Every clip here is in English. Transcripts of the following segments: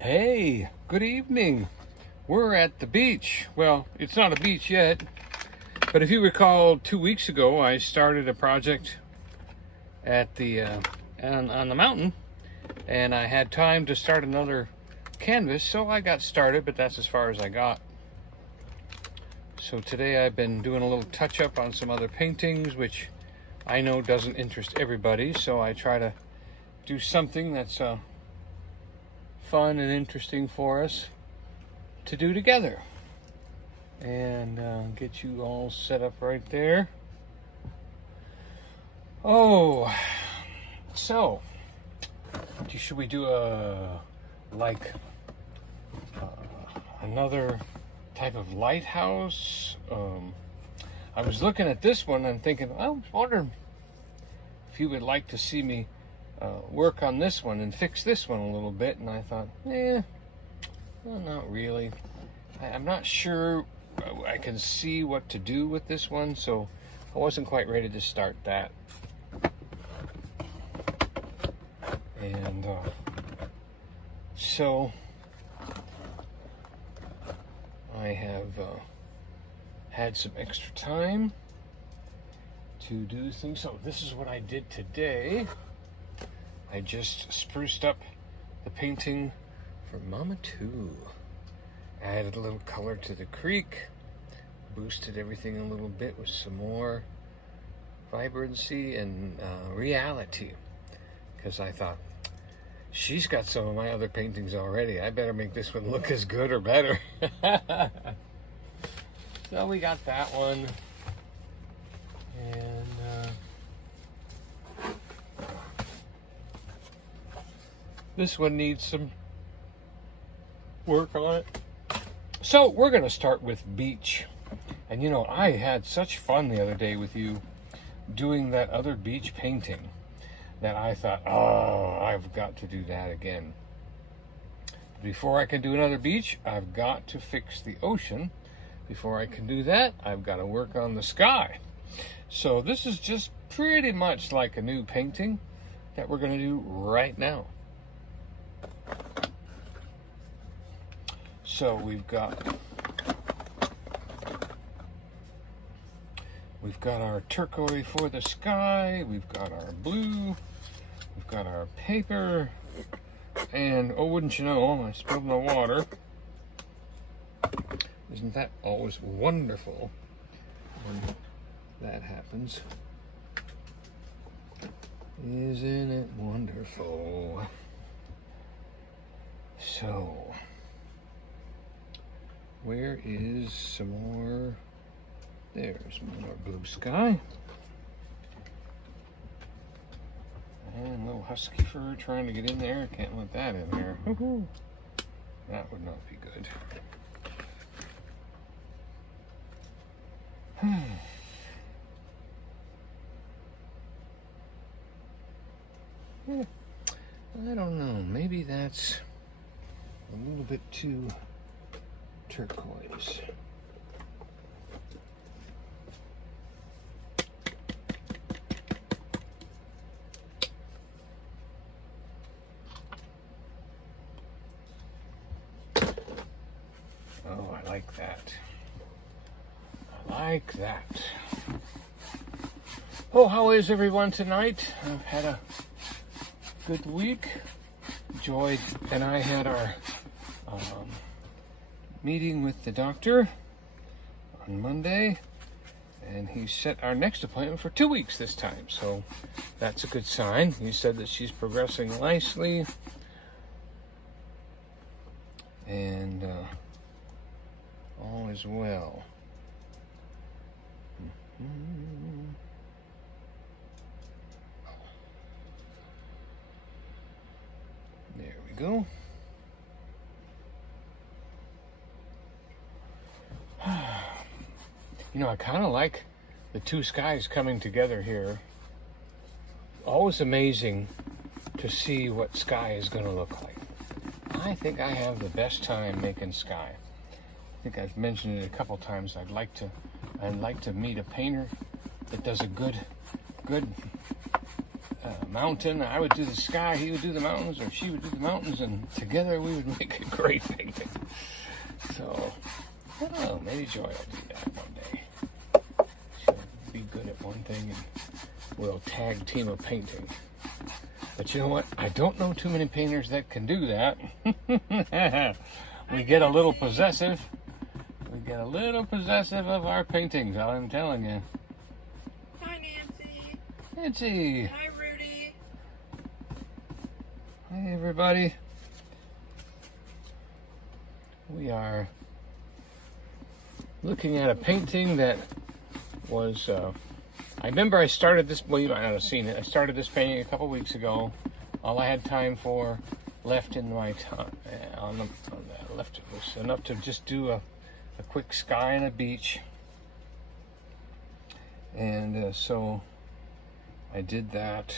Hey, good evening. We're at the beach. Well, it's not a beach yet, but if you recall, 2 weeks ago, I started a project at the on the mountain, and I had time to start another canvas, so I got started, but that's as far as I got. So today I've been doing a little touch-up on some other paintings, which I know doesn't interest everybody, so I try to do something that's fun and interesting for us to do together. And get you all set up right there. Oh, so should we do another type of lighthouse? I was looking at this one and thinking, I was wondering if you would like to see me work on this one and fix this one a little bit. And I thought, well, not really. I'm not sure I can see what to do with this one, so I wasn't quite ready to start that. And so I have had some extra time to do things. So this is what I did today. I just spruced up the painting for Mama 2. Added a little color to the creek, boosted everything a little bit with some more vibrancy and reality, because I thought, she's got some of my other paintings already. I better make this one look as good or better. So we got that one. And this one needs some work on it. So we're going to start with beach. And you know, I had such fun the other day with you doing that other beach painting that I thought, oh, I've got to do that again. Before I can do another beach, I've got to fix the ocean. Before I can do that, I've got to work on the sky. So this is just pretty much like a new painting that we're going to do right now. So we've got our turquoise for the sky, we've got our blue, we've got our paper, and oh, wouldn't you know, I spilled my water. Isn't that always wonderful when that happens? Isn't it wonderful? So, where is some more? There's more blue sky. And a little husky fur trying to get in there. Can't let that in there. Woohoo! That would not be good. Yeah, I don't know. Maybe that's a little bit too turquoise. Oh, I like that. I like that. Oh, how is everyone tonight? I've had a good week. Joy and I had our meeting with the doctor on Monday, and he set our next appointment for 2 weeks this time, so that's a good sign. He said that she's progressing nicely, and all is well. There we go. You know, I kind of like the two skies coming together here. Always amazing to see what sky is going to look like. I think I have the best time making sky. I think I've mentioned it a couple times. I'd like to meet a painter that does a good mountain. I would do the sky, he would do the mountains, or she would do the mountains, and together we would make a great painting. So, I don't know, maybe Joy will do that one day. She'll be good at one thing, and we'll tag team a painting. But you know what? I don't know too many painters that can do that. We get a little possessive. We get a little possessive of our paintings, I'm telling you. Hi, Nancy. Nancy. Hi, Rudy. Hey, everybody. We are looking at a painting that was, I remember I started this, well, you might not have seen it. I started this painting a couple weeks ago. All I had time for left in my time, left was enough to just do a quick sky and a beach. And so I did that.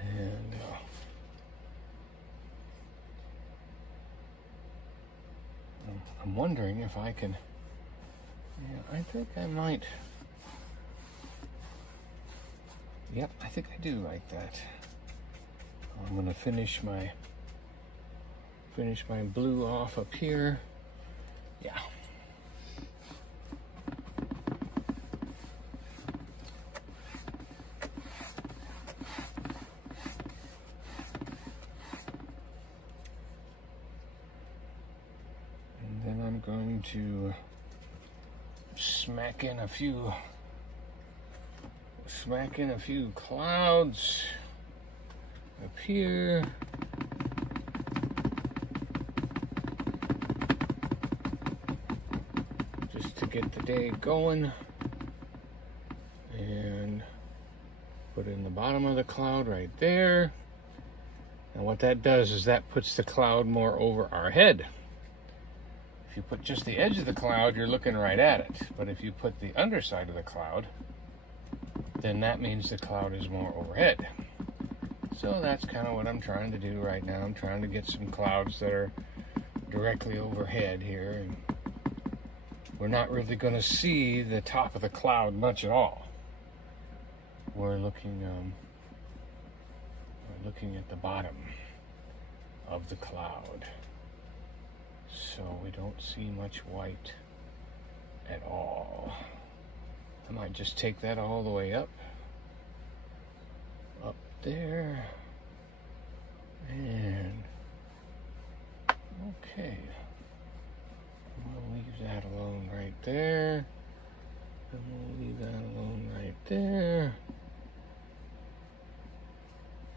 And I'm wondering if I can, yeah, I think I might. Yep, I think I do like that. I'm gonna finish my blue off up here. Yeah. And then I'm going to smack in a few clouds up here. Just to get the day going. And put in the bottom of the cloud right there. And what that does is that puts the cloud more over our head. If you put just the edge of the cloud, you're looking right at it. But if you put the underside of the cloud, then that means the cloud is more overhead. So that's kind of what I'm trying to do right now. I'm trying to get some clouds that are directly overhead here. And we're not really going to see the top of the cloud much at all. We're looking at the bottom of the cloud. So we don't see much white at all. I might just take that all the way up there, and okay, we'll leave that alone right there, and we'll leave that alone right there.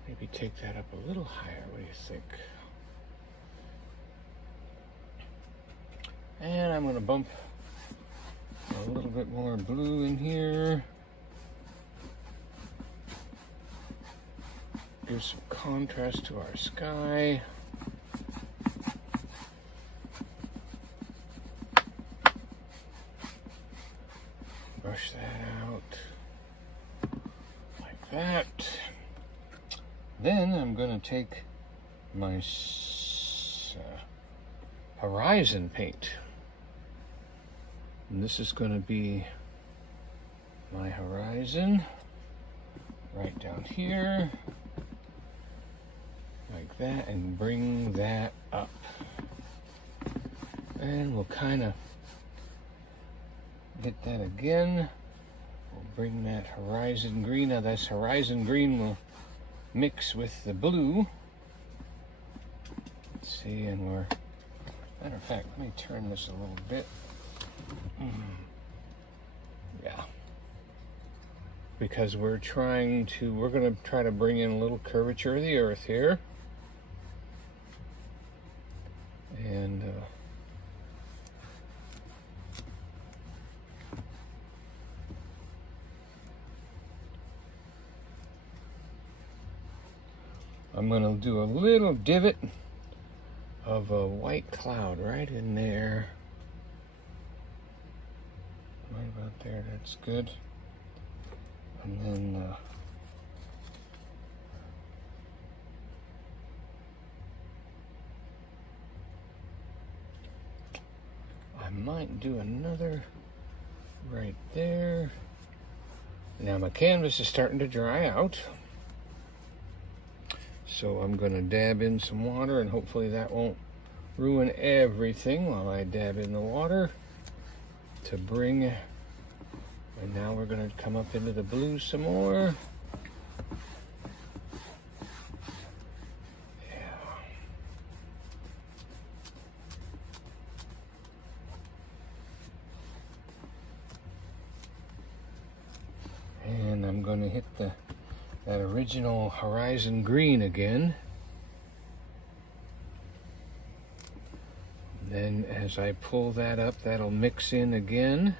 Maybe take that up a little higher, what do you think? And I'm going to bump a little bit more blue in here. Give some contrast to our sky. Brush that out like that. Then I'm going to take my horizon paint. And this is going to be my horizon right down here, like that, and bring that up. And we'll kind of get that again. We'll bring that horizon green. Now this horizon green will mix with the blue. Let's see, and we're, matter of fact, let me turn this a little bit. Yeah, because we're going to try to bring in a little curvature of the earth here, and I'm going to do a little divot of a white cloud right in there. Right about there, that's good. And then I might do another right there. Now my canvas is starting to dry out. So I'm going to dab in some water, and hopefully that won't ruin everything while I dab in the water to bring. And now we're going to come up into the blue some more. And I'm going to hit that original horizon green again. Then as I pull that up, that'll mix in again.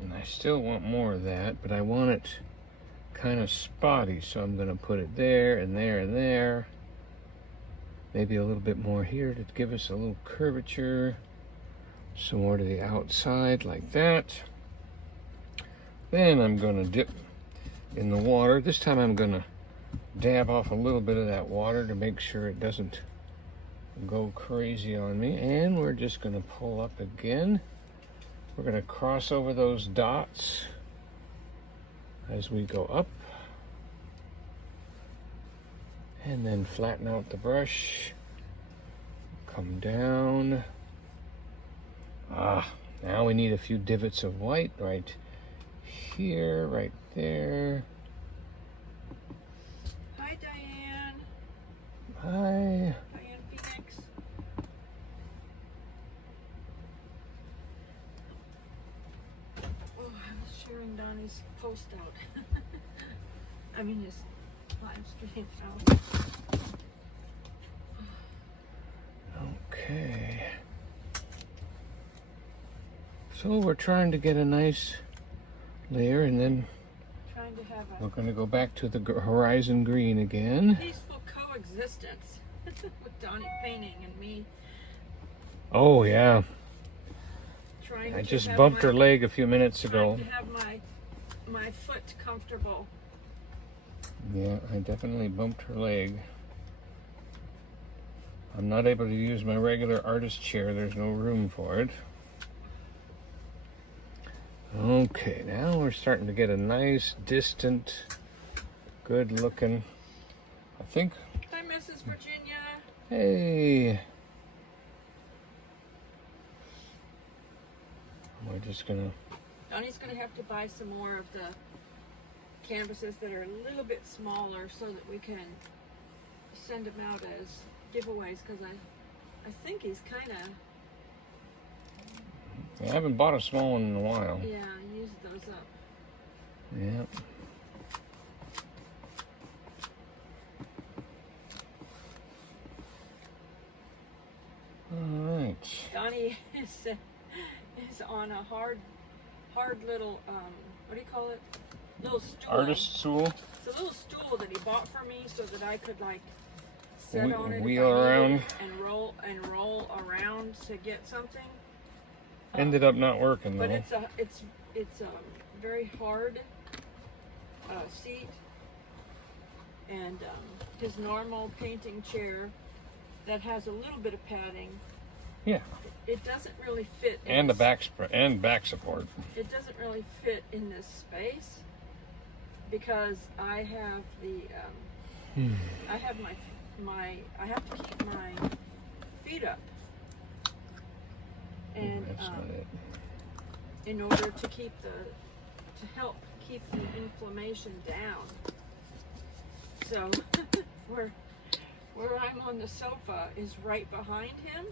And I still want more of that, but I want it kind of spotty, so I'm going to put it there and there and there. Maybe a little bit more here to give us a little curvature. Some more to the outside like that. Then I'm going to dip in the water. This time I'm going to dab off a little bit of that water to make sure it doesn't go crazy on me. And we're just going to pull up again. We're going to cross over those dots as we go up. And then flatten out the brush. Come down. Now we need a few divots of white right here, right there. Hi, Diane. Hi. Diane Phoenix. Oh, I was sharing Donnie's post out. I mean his live stream out. Okay. So we're trying to get a nice layer, and then Trying to have we're a going to go back to the horizon green again. peaceful coexistence with Donnie painting and me Oh yeah, trying I to just have bumped my, her leg a few minutes trying ago. to have my foot comfortable. Yeah, I definitely bumped her leg. I'm not able to use my regular artist chair. There's no room for it. Okay, now we're starting to get a nice, distant, good looking, I think. Hi, Mrs. Virginia. Hey. We're just gonna. Donnie's gonna have to buy some more of the canvases that are a little bit smaller so that we can send them out as giveaways, because I think he's kind of, I haven't bought a small one in a while. yeah, used those up. Yeah. All right. Donnie is on a hard little, what do you call it? Little stool. Artist stool. It's a little stool that he bought for me so that I could like sit on it, Wheel if I needed around. it, and roll around to get something. Ended up not working But though. it's a very hard seat, and his normal painting chair that has a little bit of padding. Yeah. It doesn't really fit. And the back support. It doesn't really fit in this space because I have the I have I have to keep my feet up, and That's not it. in order to help keep the inflammation down. So where I'm on the sofa is right behind him,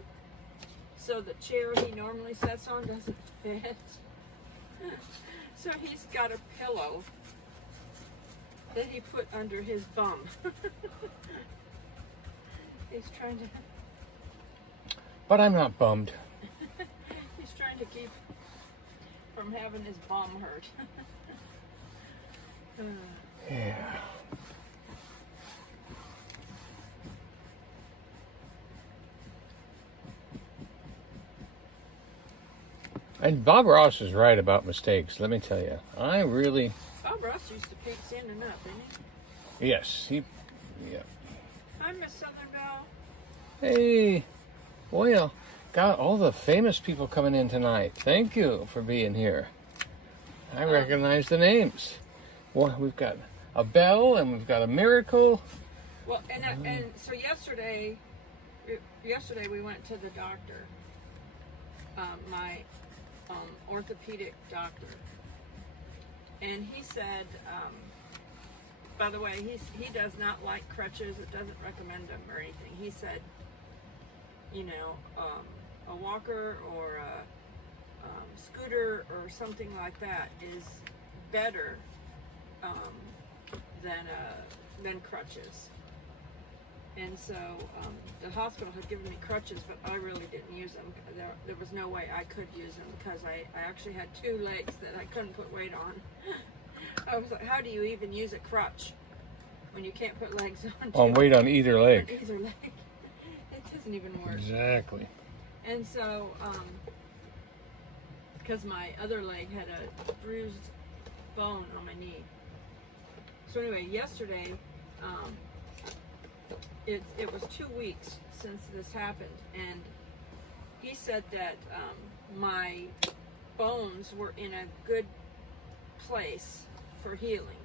so the chair he normally sits on doesn't fit. So he's got a pillow that he put under his bum. He's trying to But I'm not bummed. he's trying to keep from having his bum hurt. Yeah. And Bob Ross is right about mistakes, let me tell you. I really... Bob Ross used to paint standing up, didn't he? Yes, yeah. Hi, Miss Southern Belle. Hey, boy, got all the famous people coming in tonight. Thank you for being here. I recognize the names. Well, we've got a Bell and we've got a Miracle. Well, and so yesterday we went to the doctor, my orthopedic doctor, and he said, by the way, he does not like crutches. It doesn't recommend them or anything. He said, a walker or a scooter or something like that is better than crutches. And so the hospital had given me crutches, but I really didn't use them. There was no way I could use them because I actually had 2 legs that I couldn't put weight on. I was like, how do you even use a crutch when you can't put legs on? On weight on either leg. On either leg. It doesn't even work. Exactly. And so, because my other leg had a bruised bone on my knee. So anyway, yesterday, it was 2 weeks since this happened, and he said that my bones were in a good place for healing.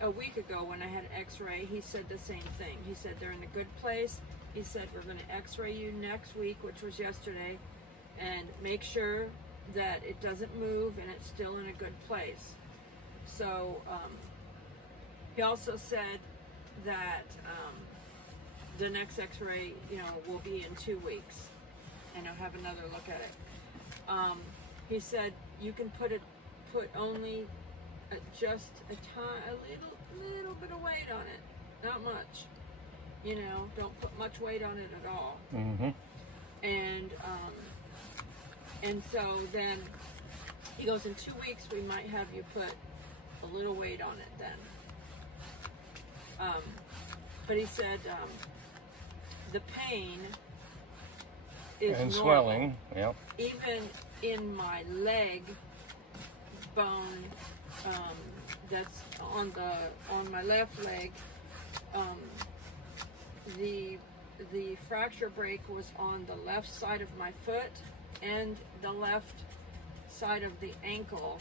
A week ago when I had an x-ray, he said the same thing. He said they're in a good place. He said we're going to x-ray you next week, which was yesterday, and make sure that it doesn't move and it's still in a good place. So he also said that the next x-ray, will be in 2 weeks, and I'll have another look at it. He said you can put only just a little bit of weight on it, not much. Don't put much weight on it at all. Mm-hmm. And so then he goes, in 2 weeks we might have you put a little weight on it then. But he said the pain is and normal. swelling, yep. Even in my leg bone, that's on my left leg, the fracture break was on the left side of my foot and the left side of the ankle.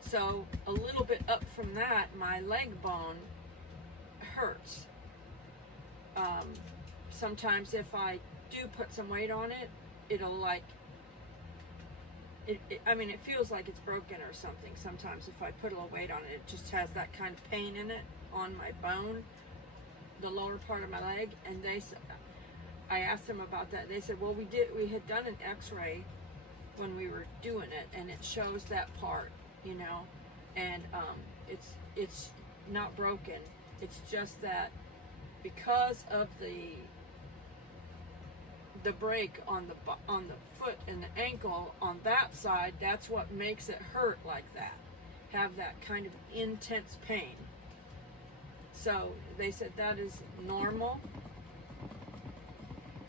So a little bit up from that, my leg bone hurts. Sometimes if I do put some weight on it, it'll it feels like it's broken or something. Sometimes if I put a little weight on it, it just has that kind of pain in it on my bone, the lower part of my leg. And I asked them about that. They said, well, we had done an x-ray when we were doing it, and it shows that part, and it's not broken. It's just that because of the break on the foot and the ankle on that side, that's what makes it hurt like that, have that kind of intense pain. So they said that is normal.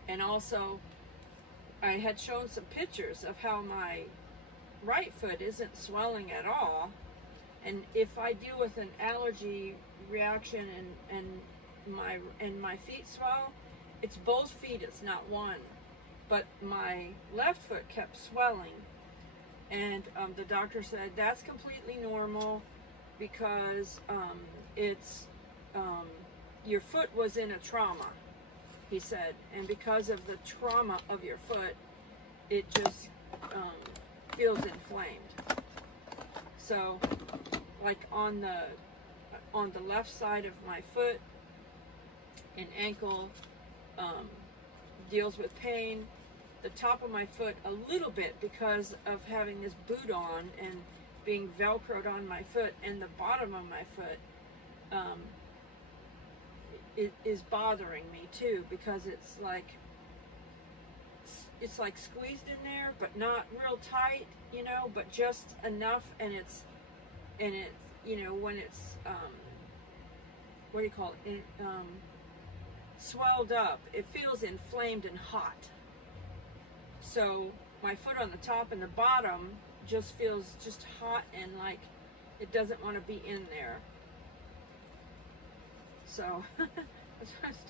And also, I had shown some pictures of how my right foot isn't swelling at all. And if I deal with an allergy reaction and my feet swell, it's both feet, it's not one. But my left foot kept swelling. And the doctor said that's completely normal because your foot was in a trauma, he said. And because of the trauma of your foot, it just feels inflamed. So, like on the left side of my foot and ankle deals with pain. The top of my foot a little bit because of having this boot on and being velcroed on my foot, and the bottom of my foot is bothering me too, because it's like squeezed in there, but not real tight, but just enough. And it's when it's what do you call it? Swelled up, it feels inflamed and hot. So my foot on the top and the bottom just feels just hot and like it doesn't want to be in there. So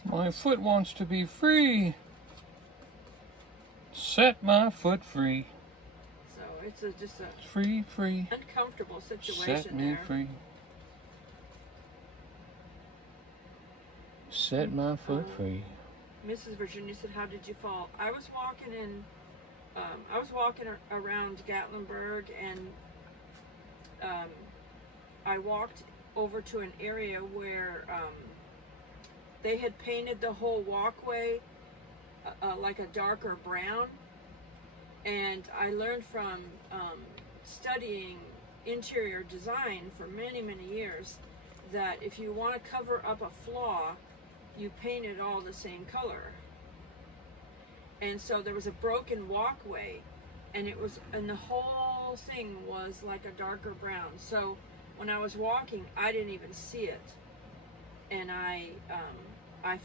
my foot wants to be free. Set my foot free. So it's just a Free. uncomfortable situation Set me there. free. Set my foot free. Mrs. Virginia said, "How did you fall?" I was walking in. I was walking around Gatlinburg, and I walked over to an area where they had painted the whole walkway like a darker brown. And I learned from studying interior design for many, many years that if you want to cover up a flaw, you paint it all the same color. And so there was a broken walkway, and the whole thing was like a darker brown. So when I was walking, I didn't even see it, and I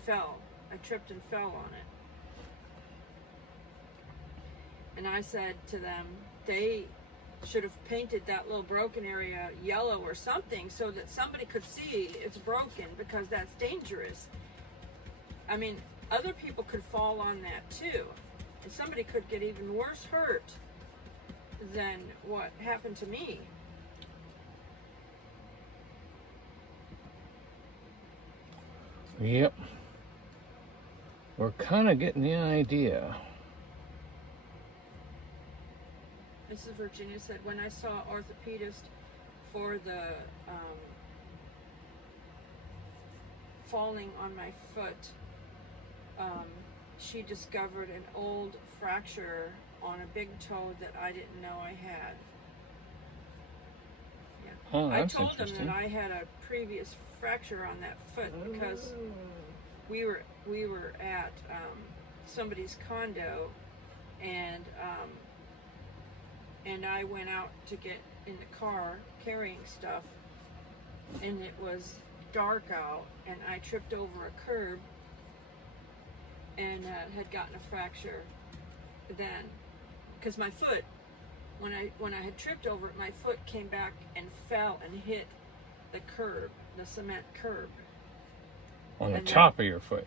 fell. I tripped and fell on it. And I said to them, they should have painted that little broken area yellow or something so that somebody could see it's broken, because that's dangerous. I mean, other people could fall on that too, and somebody could get even worse hurt than what happened to me. Yep. We're kind of getting the idea. Mrs. Virginia said, when I saw orthopedist for the falling on my foot, she discovered an old fracture on a big toe that I didn't know I had. Yeah. Oh, that's I told them interesting. that I had a previous fracture on that foot because we were at somebody's condo, and I went out to get in the car carrying stuff, and it was dark out, and I tripped over a curb and had gotten a fracture then, because my foot, when I had tripped over it, my foot came back and fell and hit the curb, the cement curb. On the top of your foot.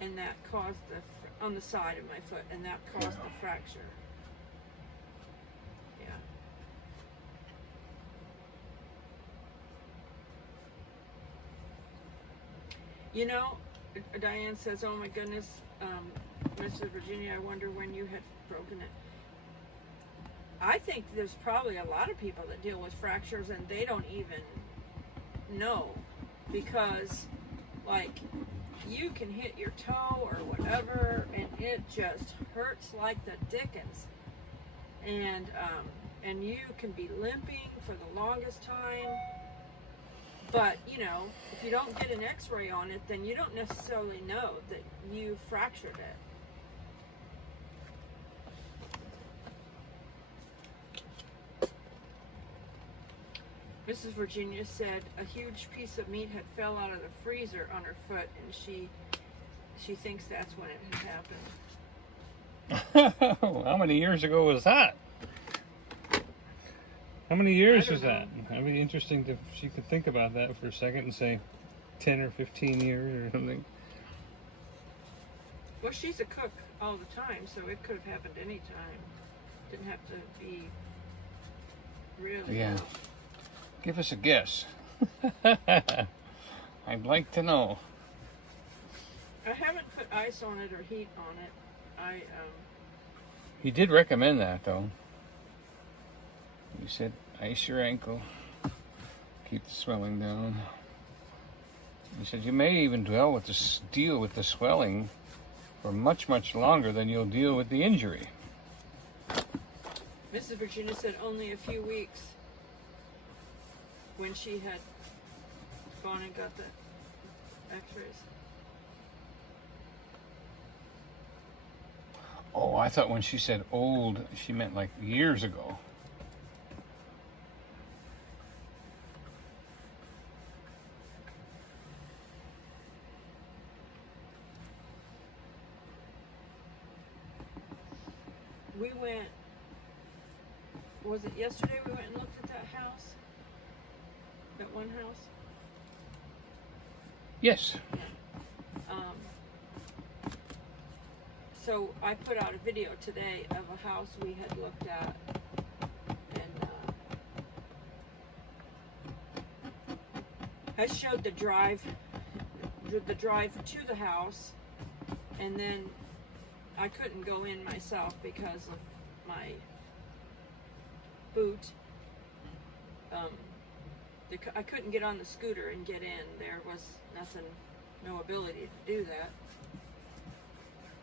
And that caused on the side of my foot, and that caused the fracture. Yeah. You know, Diane says, "Oh my goodness, Mrs. Virginia, I wonder when you had broken it." I think there's probably a lot of people that deal with fractures and they don't even know, because, like, you can hit your toe or whatever, and it just hurts like the dickens, and you can be limping for the longest time. But, you know, if you don't get an x-ray on it, then you don't necessarily know that you fractured it. Mrs. Virginia said a huge piece of meat had fell out of the freezer on her foot, and she thinks that's when it had happened. How many years ago was that? How many years is know. that? That'd be interesting if she could think about that for a second and say 10 or 15 years or something. Well, she's a cook all the time, so it could have happened any time. Didn't have to be really. Yeah. Give us a guess. I'd like to know. I haven't put ice on it or heat on it. He did recommend that, though. He said, ice your ankle. Keep the swelling down. He said, you may even deal with the swelling for much, much longer than you'll deal with the injury. Mrs. Virginia said only a few weeks when she had gone and got the x-rays. Oh, I thought when she said old, she meant like years ago. We went, was it yesterday we went and looked at that house? That one house? Yes. So I put out a video today of a house we had looked at, I showed the drive to the house, and then I couldn't go in myself because of my boot. I couldn't get on the scooter and get in. There was no ability to do that.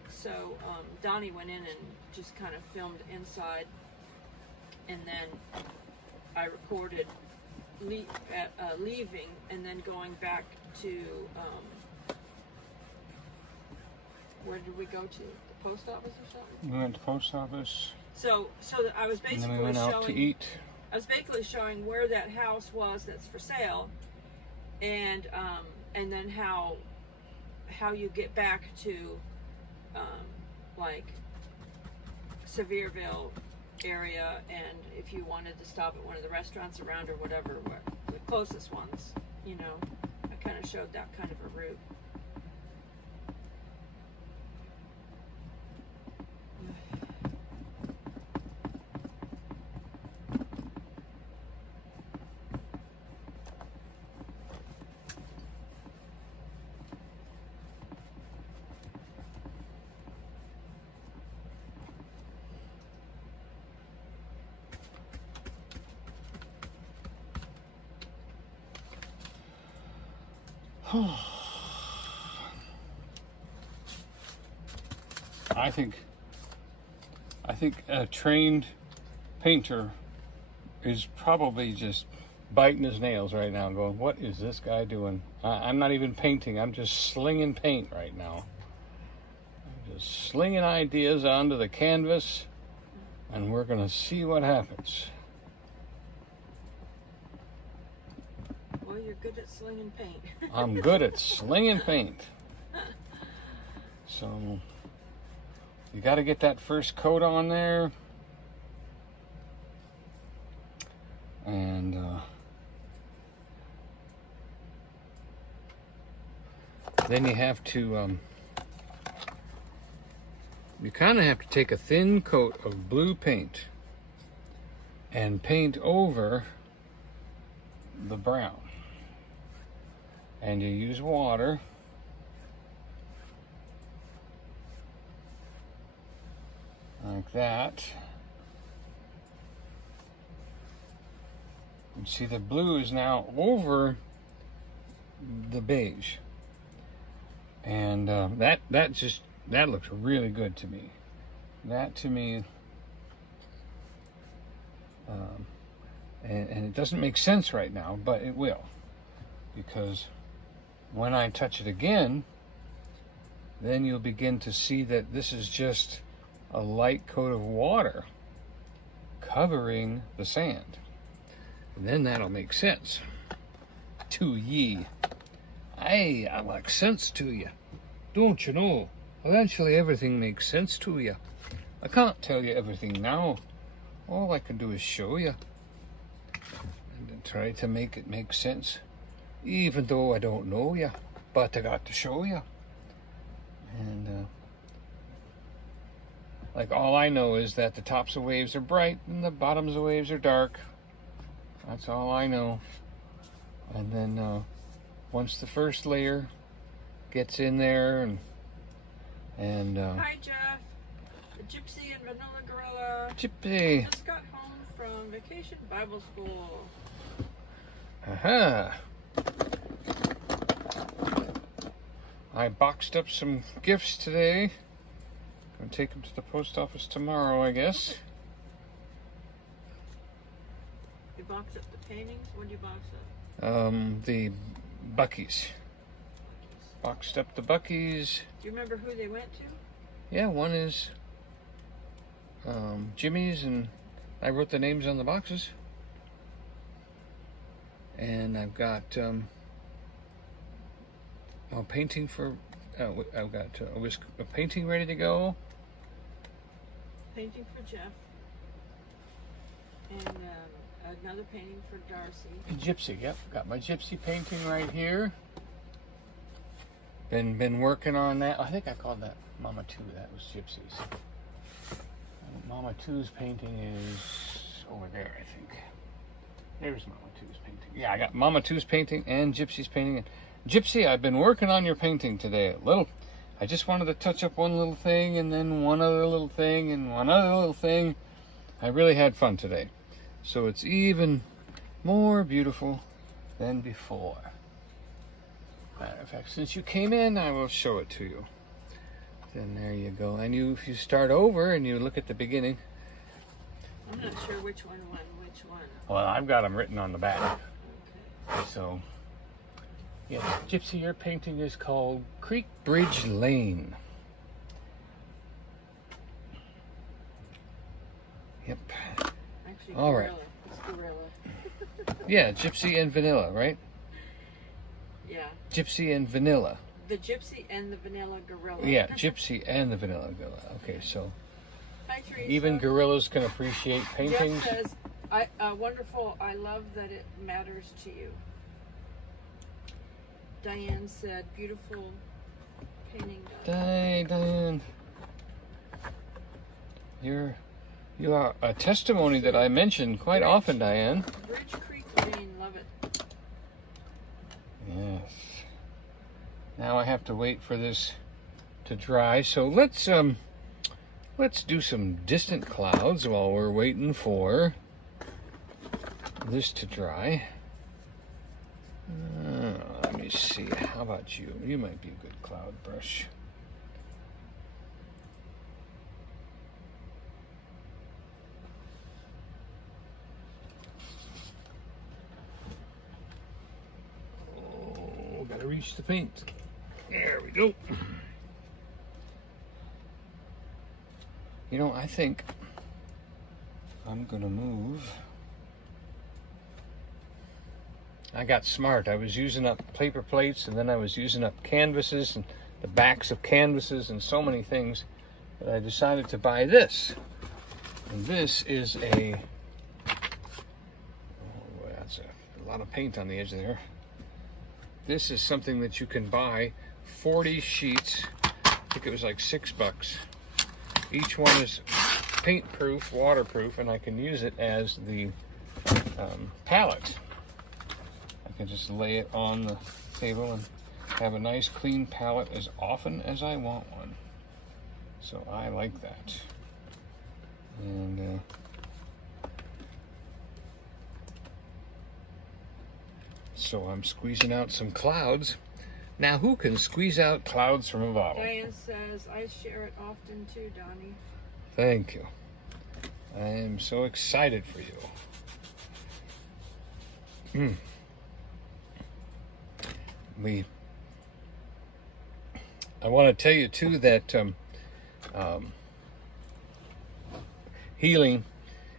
So Donnie went in and just kind of filmed inside, and then I recorded leaving and then going back to where did we go to? The post office or something? We went to the post office. So I was basically and then we went out to eat. I was basically showing where that house was that's for sale, and then how you get back to like Sevierville area, and if you wanted to stop at one of the restaurants around or whatever, the closest ones, you know, I kind of showed that kind of a route. I think a trained painter is probably just biting his nails right now, going, "What is this guy doing?" I'm not even painting. I'm just slinging paint right now. I'm just slinging ideas onto the canvas, and we're gonna see what happens. Well, you're good at slinging paint. I'm good at slinging paint. So you got to get that first coat on there, and then you have to you kind of have to take a thin coat of blue paint and paint over the brown, and you use water. Like that. You see the blue is now over the beige, and that looks really good to me. That to me, and it doesn't make sense right now, but it will, because when I touch it again, then you'll begin to see that this is just a light coat of water covering the sand. And then that'll make sense to ye. Aye, I like sense to you. Don't you know? Eventually everything makes sense to you. I can't tell you everything now. All I can do is show you. And then try to make it make sense. Even though I don't know you. But I got to show you. And like, all I know is that the tops of waves are bright and the bottoms of waves are dark. That's all I know. And then once the first layer gets in there, and Hi Jeff, the Gypsy and Vanilla Gorilla. Gypsy. Just got home from vacation Bible school. Aha. I boxed up some gifts today. Gonna take them to the post office tomorrow, I guess. You boxed up the paintings? What did you box up? The Buckies. Boxed up the Buckies. Do you remember who they went to? Yeah, one is Jimmy's, and I wrote the names on the boxes. And I've got painting for. I've got a painting ready to go. Painting for Jeff. And another painting for Darcy. A gypsy, yep. Got my gypsy painting right here. Been working on that. I think I called that Mama 2. That was Gypsy's. Mama 2's painting is over there, I think. There's Mama Two's painting. Yeah, I got Mama Two's painting and Gypsy's painting. And Gypsy, I've been working on your painting today. I just wanted to touch up one little thing, and then one other little thing, and one other little thing. I really had fun today. So it's even more beautiful than before. Matter of fact, since you came in, I will show it to you. Then there you go. And if you start over and you look at the beginning. I'm not sure which one won which one. Well, I've got them written on the back. Okay. So, yeah, Gypsy, your painting is called Creek Bridge Lane. Yep. Actually, All gorilla. right. It's gorilla. Yeah, Gypsy and Vanilla, right? Yeah. Gypsy and Vanilla. The Gypsy and the Vanilla Gorilla. Yeah, Gypsy and the Vanilla Gorilla. Okay, so Hi, Teresa. even gorillas can appreciate paintings. Jeff says, wonderful, I love that it matters to you. Diane said, beautiful painting done. Diane. You are a testimony that I mention quite often, Diane. Bridge Creek Lane, love it. Yes. Now I have to wait for this to dry. So let's do some distant clouds while we're waiting for this to dry. Let me see. How about you? You might be a good cloud brush. Oh, gotta reach the paint. There we go. You know, I think I'm gonna move. I got smart. I was using up paper plates, and then I was using up canvases and the backs of canvases and so many things that I decided to buy this. And this is a, oh boy, that's a lot of paint on the edge there. This is something that you can buy 40 sheets. I think it was like $6. Each one is paint proof, waterproof, and I can use it as the palette. I can just lay it on the table and have a nice clean palette as often as I want one. So I like that. And so I'm squeezing out some clouds. Now, who can squeeze out clouds from a bottle? Diane says, I share it often too, Donnie. Thank you. I am so excited for you. I want to tell you too that healing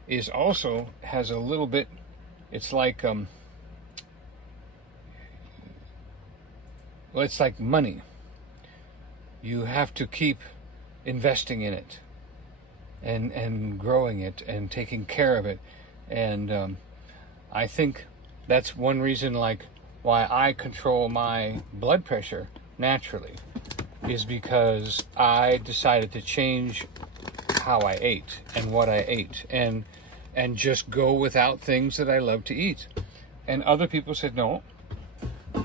is also has a little bit. It's like well, it's like money. You have to keep investing in it and growing it and taking care of it. And I think that's one reason, like, why I control my blood pressure naturally, is because I decided to change how I ate and what I ate, and just go without things that I love to eat. And other people said, no,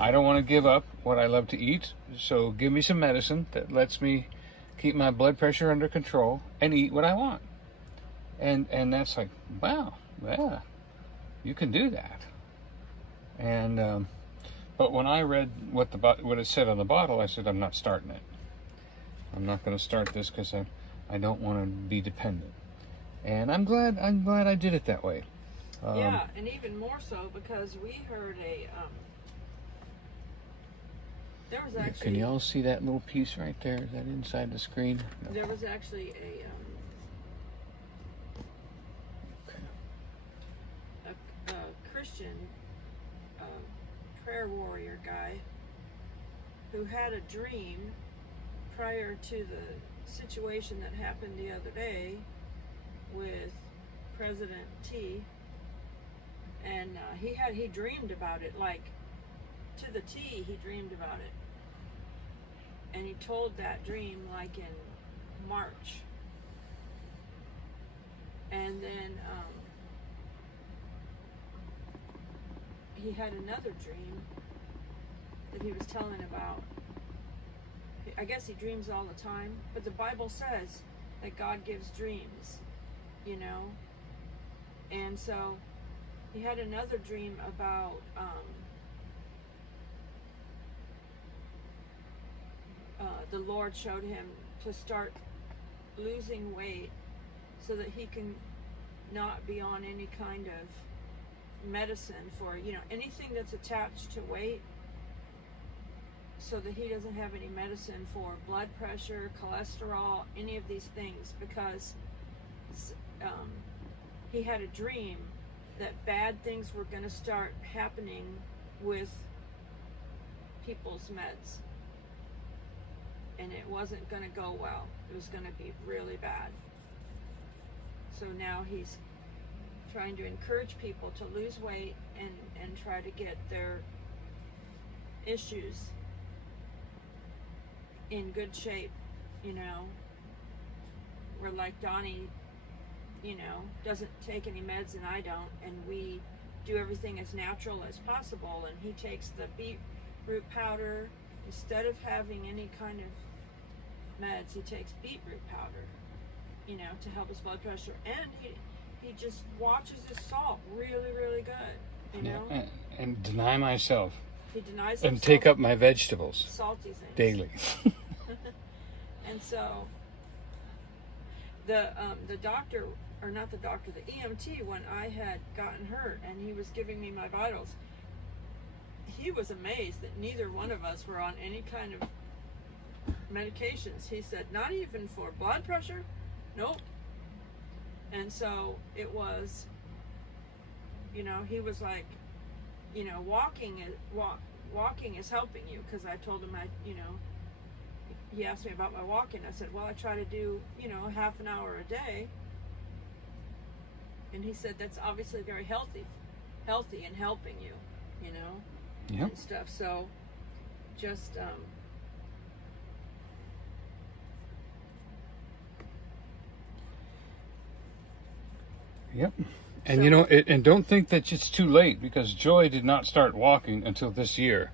I don't want to give up what I love to eat, so give me some medicine that lets me keep my blood pressure under control and eat what I want. And that's like, wow, yeah, you can do that. And but when I read what it said on the bottle, I said, I'm not starting it. I'm not going to start this because I don't want to be dependent. And I'm glad I did it that way. Yeah, and even more so because we heard there was actually... Can y'all see that little piece right there? Is that inside the screen? No. There was actually a Christian prayer warrior guy who had a dream prior to the situation that happened the other day with President T, and he dreamed about it, like to the T. He dreamed about it, and he told that dream like in March, and then he had another dream that he was telling about. I guess he dreams all the time, but the Bible says that God gives dreams, you know. And so he had another dream about the Lord showed him to start losing weight so that he can not be on any kind of medicine for, you know, anything that's attached to weight, so that he doesn't have any medicine for blood pressure, cholesterol, any of these things, because he had a dream that bad things were going to start happening with people's meds. And it wasn't going to go well. It was going to be really bad. So now he's trying to encourage people to lose weight and try to get their issues in good shape, you know. Where like Donny, you know, doesn't take any meds and I don't, and we do everything as natural as possible, and he takes the beetroot powder instead of having any kind of meds. He takes beetroot powder, you know, to help his blood pressure, and he just watches his salt really, really good, you know. And deny myself. He denies and himself take up my vegetables salty things daily. And so the doctor, or not the doctor, the EMT, when I had gotten hurt and he was giving me my vitals, he was amazed that neither one of us were on any kind of medications. He said, not even for blood pressure? Nope. And so it was, you know, he was like, you know, walking is helping you, because I told him he asked me about my walking. I said, well, I try to do, you know, half an hour a day. And he said, that's obviously very healthy and helping you, you know, yep. and stuff. So just, yep. And so, you know, and don't think that it's too late, because Joy did not start walking until this year.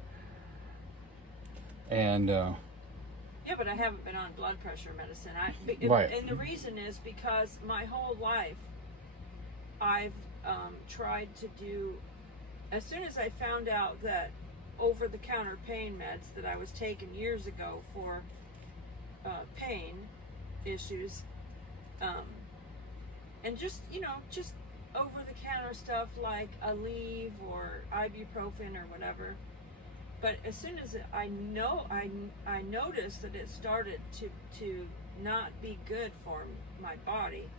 And yeah, but I haven't been on blood pressure medicine. Right. And the reason is because my whole life I've tried to do, as soon as I found out that over-the-counter pain meds that I was taking years ago for pain issues, and just, you know, just over-the-counter stuff like Aleve or ibuprofen or whatever. But as soon as I noticed that it started to not be good for my body,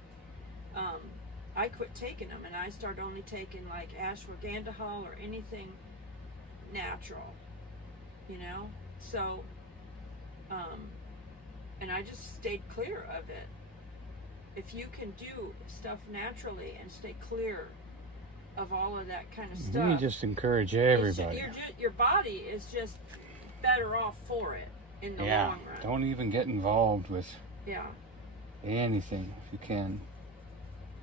I quit taking them, and I started only taking like ashwagandha or anything natural, you know. So, and I just stayed clear of it. If you can do stuff naturally and stay clear of all of that kind of stuff, we just encourage everybody. Your body is just better off for it in the long run. Don't even get involved with anything if you can.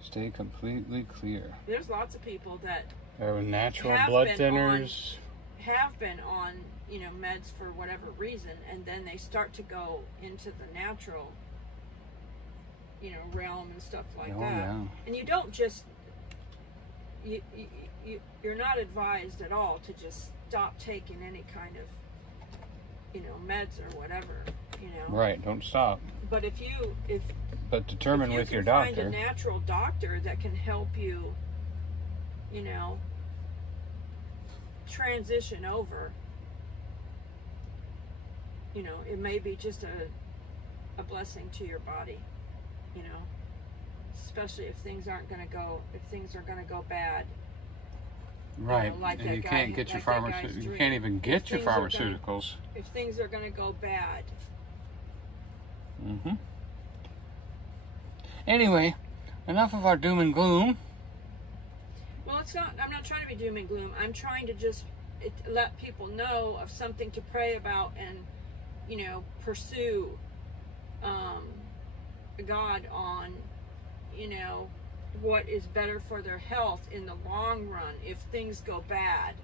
Stay completely clear. There's lots of people that are natural blood thinners. Have been on, you know, meds for whatever reason, and then they start to go into the natural, you know, realm and stuff like that. Yeah. And you don't just you're not advised at all to just stop taking any kind of, you know, meds or whatever, you know. Right, don't stop. But but determine with your doctor. Find a natural doctor that can help you, you know, transition over. You know, it may be just a blessing to your body, you know. Especially if things are going to go bad. Right, you know, like and you guy, can't get your pharmaceuticals. You can't even get your pharmaceuticals. If things are going to go bad. Mm-hmm. Anyway, enough of our doom and gloom. Well, it's not. I'm not trying to be doom and gloom. I'm trying to just let people know of something to pray about and, you know, pursue God on, you know, what is better for their health in the long run if things go bad.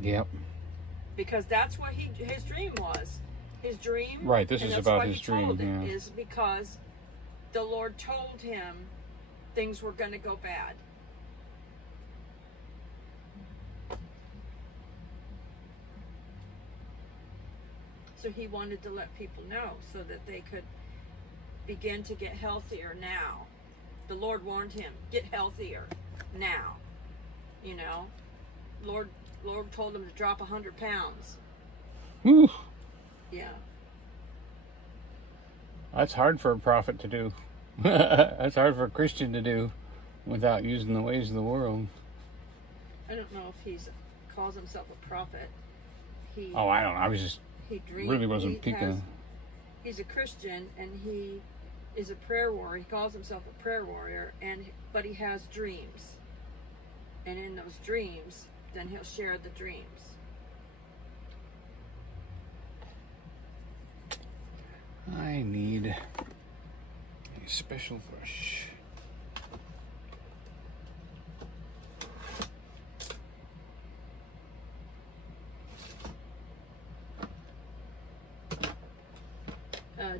Yep. Because that's what his dream was. His dream. Right. This and is that's about what his he told dream. it, Yeah. is because the Lord told him things were going to go bad. So he wanted to let people know so that they could begin to get healthier now. The Lord warned him, get healthier now. You know, Lord told him to drop 100 pounds. Whew. Yeah. That's hard for a prophet to do. That's hard for a Christian to do without using the ways of the world. I don't know if he calls himself a prophet. Oh, I don't know. I was just really wasn't peeking. He's a Christian, and he is a prayer warrior. He calls himself a prayer warrior, but he has dreams. And in those dreams, then he'll share the dreams. I need a special brush.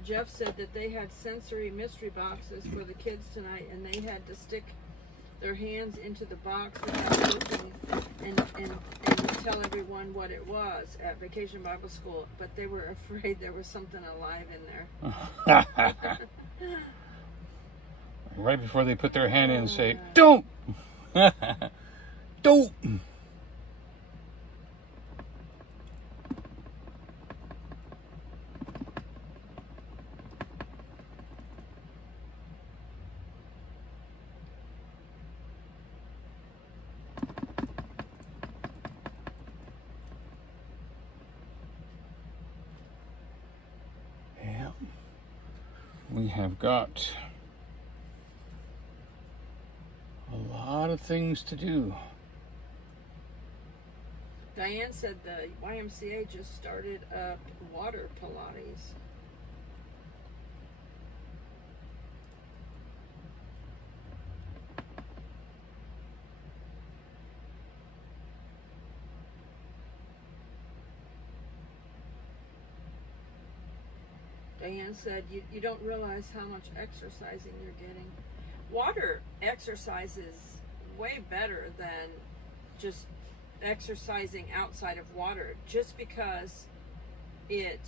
Jeff said that they had sensory mystery boxes for the kids tonight, and they had to stick their hands into the box without looking and tell everyone what it was at Vacation Bible School, but they were afraid there was something alive in there. Right before they put their hand in and say, don't! Don't! We have got a lot of things to do. Diane said the YMCA just started up water Pilates. Diane said, you don't realize how much exercising you're getting. Water exercise is way better than just exercising outside of water, just because it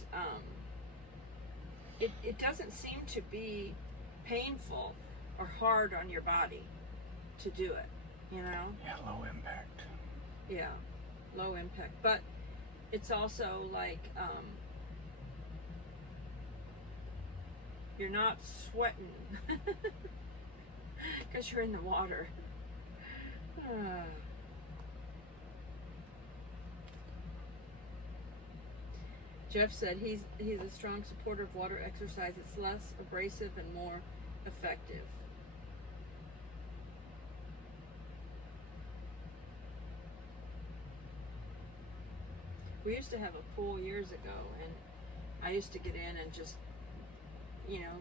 doesn't seem to be painful or hard on your body to do it, you know? Yeah, low impact. Yeah, low impact. But it's also like, you're not sweating because you're in the water. Jeff said he's a strong supporter of water exercise. It's less abrasive and more effective. We used to have a pool years ago, and I used to get in and just, you know,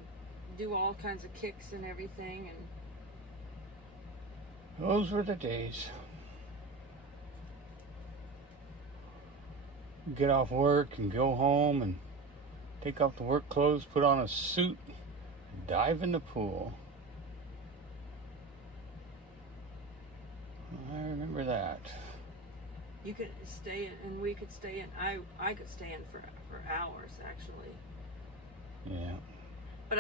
do all kinds of kicks and everything, and those were the days. Get off work and go home and take off the work clothes, put on a suit, dive in the pool. I remember that. you could stay in, and we could stay in. I could stay in for hours, actually. Yeah. But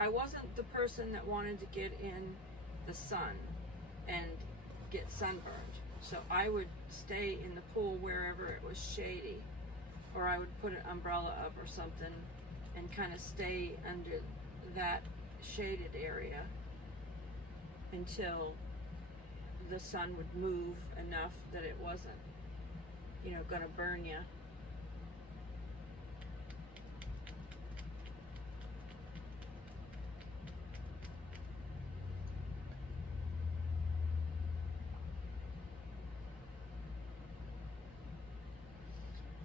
I wasn't the person that wanted to get in the sun and get sunburned. So I would stay in the pool wherever it was shady, or I would put an umbrella up or something and kind of stay under that shaded area until the sun would move enough that it wasn't, going to burn you.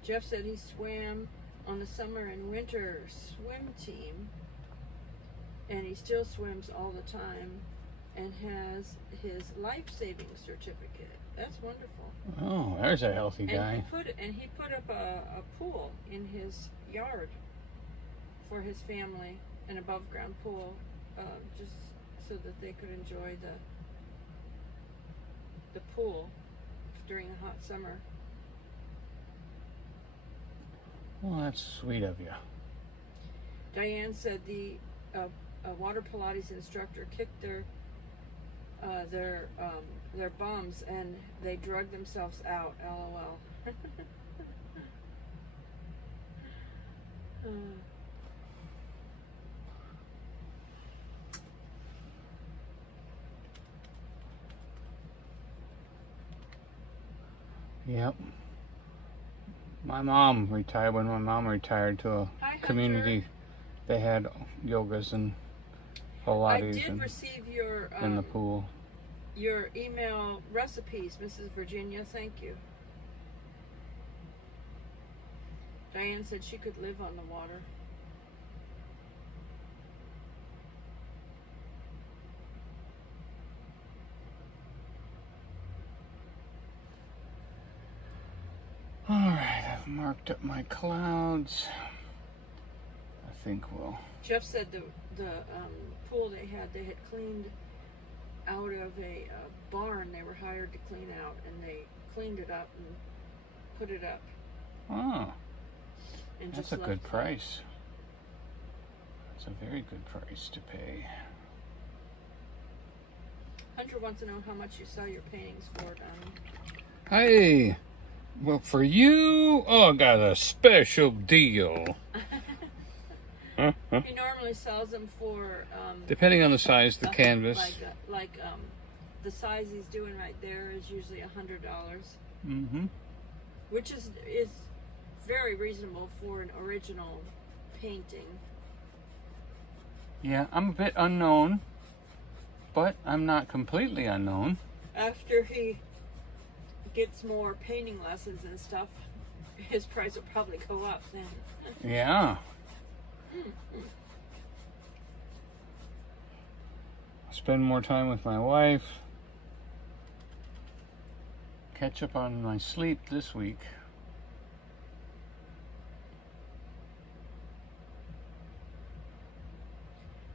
Jeff said he swam on the summer and winter swim team, and he still swims all the time and has his life-saving certificate. That's wonderful. Oh, there's a healthy guy. And he put up a pool in his yard for his family, an above ground pool, just so that they could enjoy the pool during the hot summer. Well, that's sweet of you. Diane said the water Pilates instructor kicked their bums and they drug themselves out. LOL. Yep. My mom retired. When my mom retired to a community, they had yogas and Pilates receive your in the pool. Your email recipes, Mrs. Virginia. Thank you. Diane said she could live on the water. All right, I've marked up my clouds. I think we'll. Jeff said the pool they had cleaned out of a barn they were hired to clean out, and they cleaned it up and put it up. Oh, and that's a good price. That's a very good price to pay. Hunter wants to know how much you sell your paintings for, Donny. Hey, well, for you, I got a special deal. He normally sells them for depending on the size of the canvas. Like the size he's doing right there is usually $100. Mm-hmm. Which is very reasonable for an original painting. Yeah, I'm a bit unknown, but I'm not completely unknown. After he gets more painting lessons and stuff, his price will probably go up then. Yeah. Spend more time with my wife. Catch up on my sleep this week.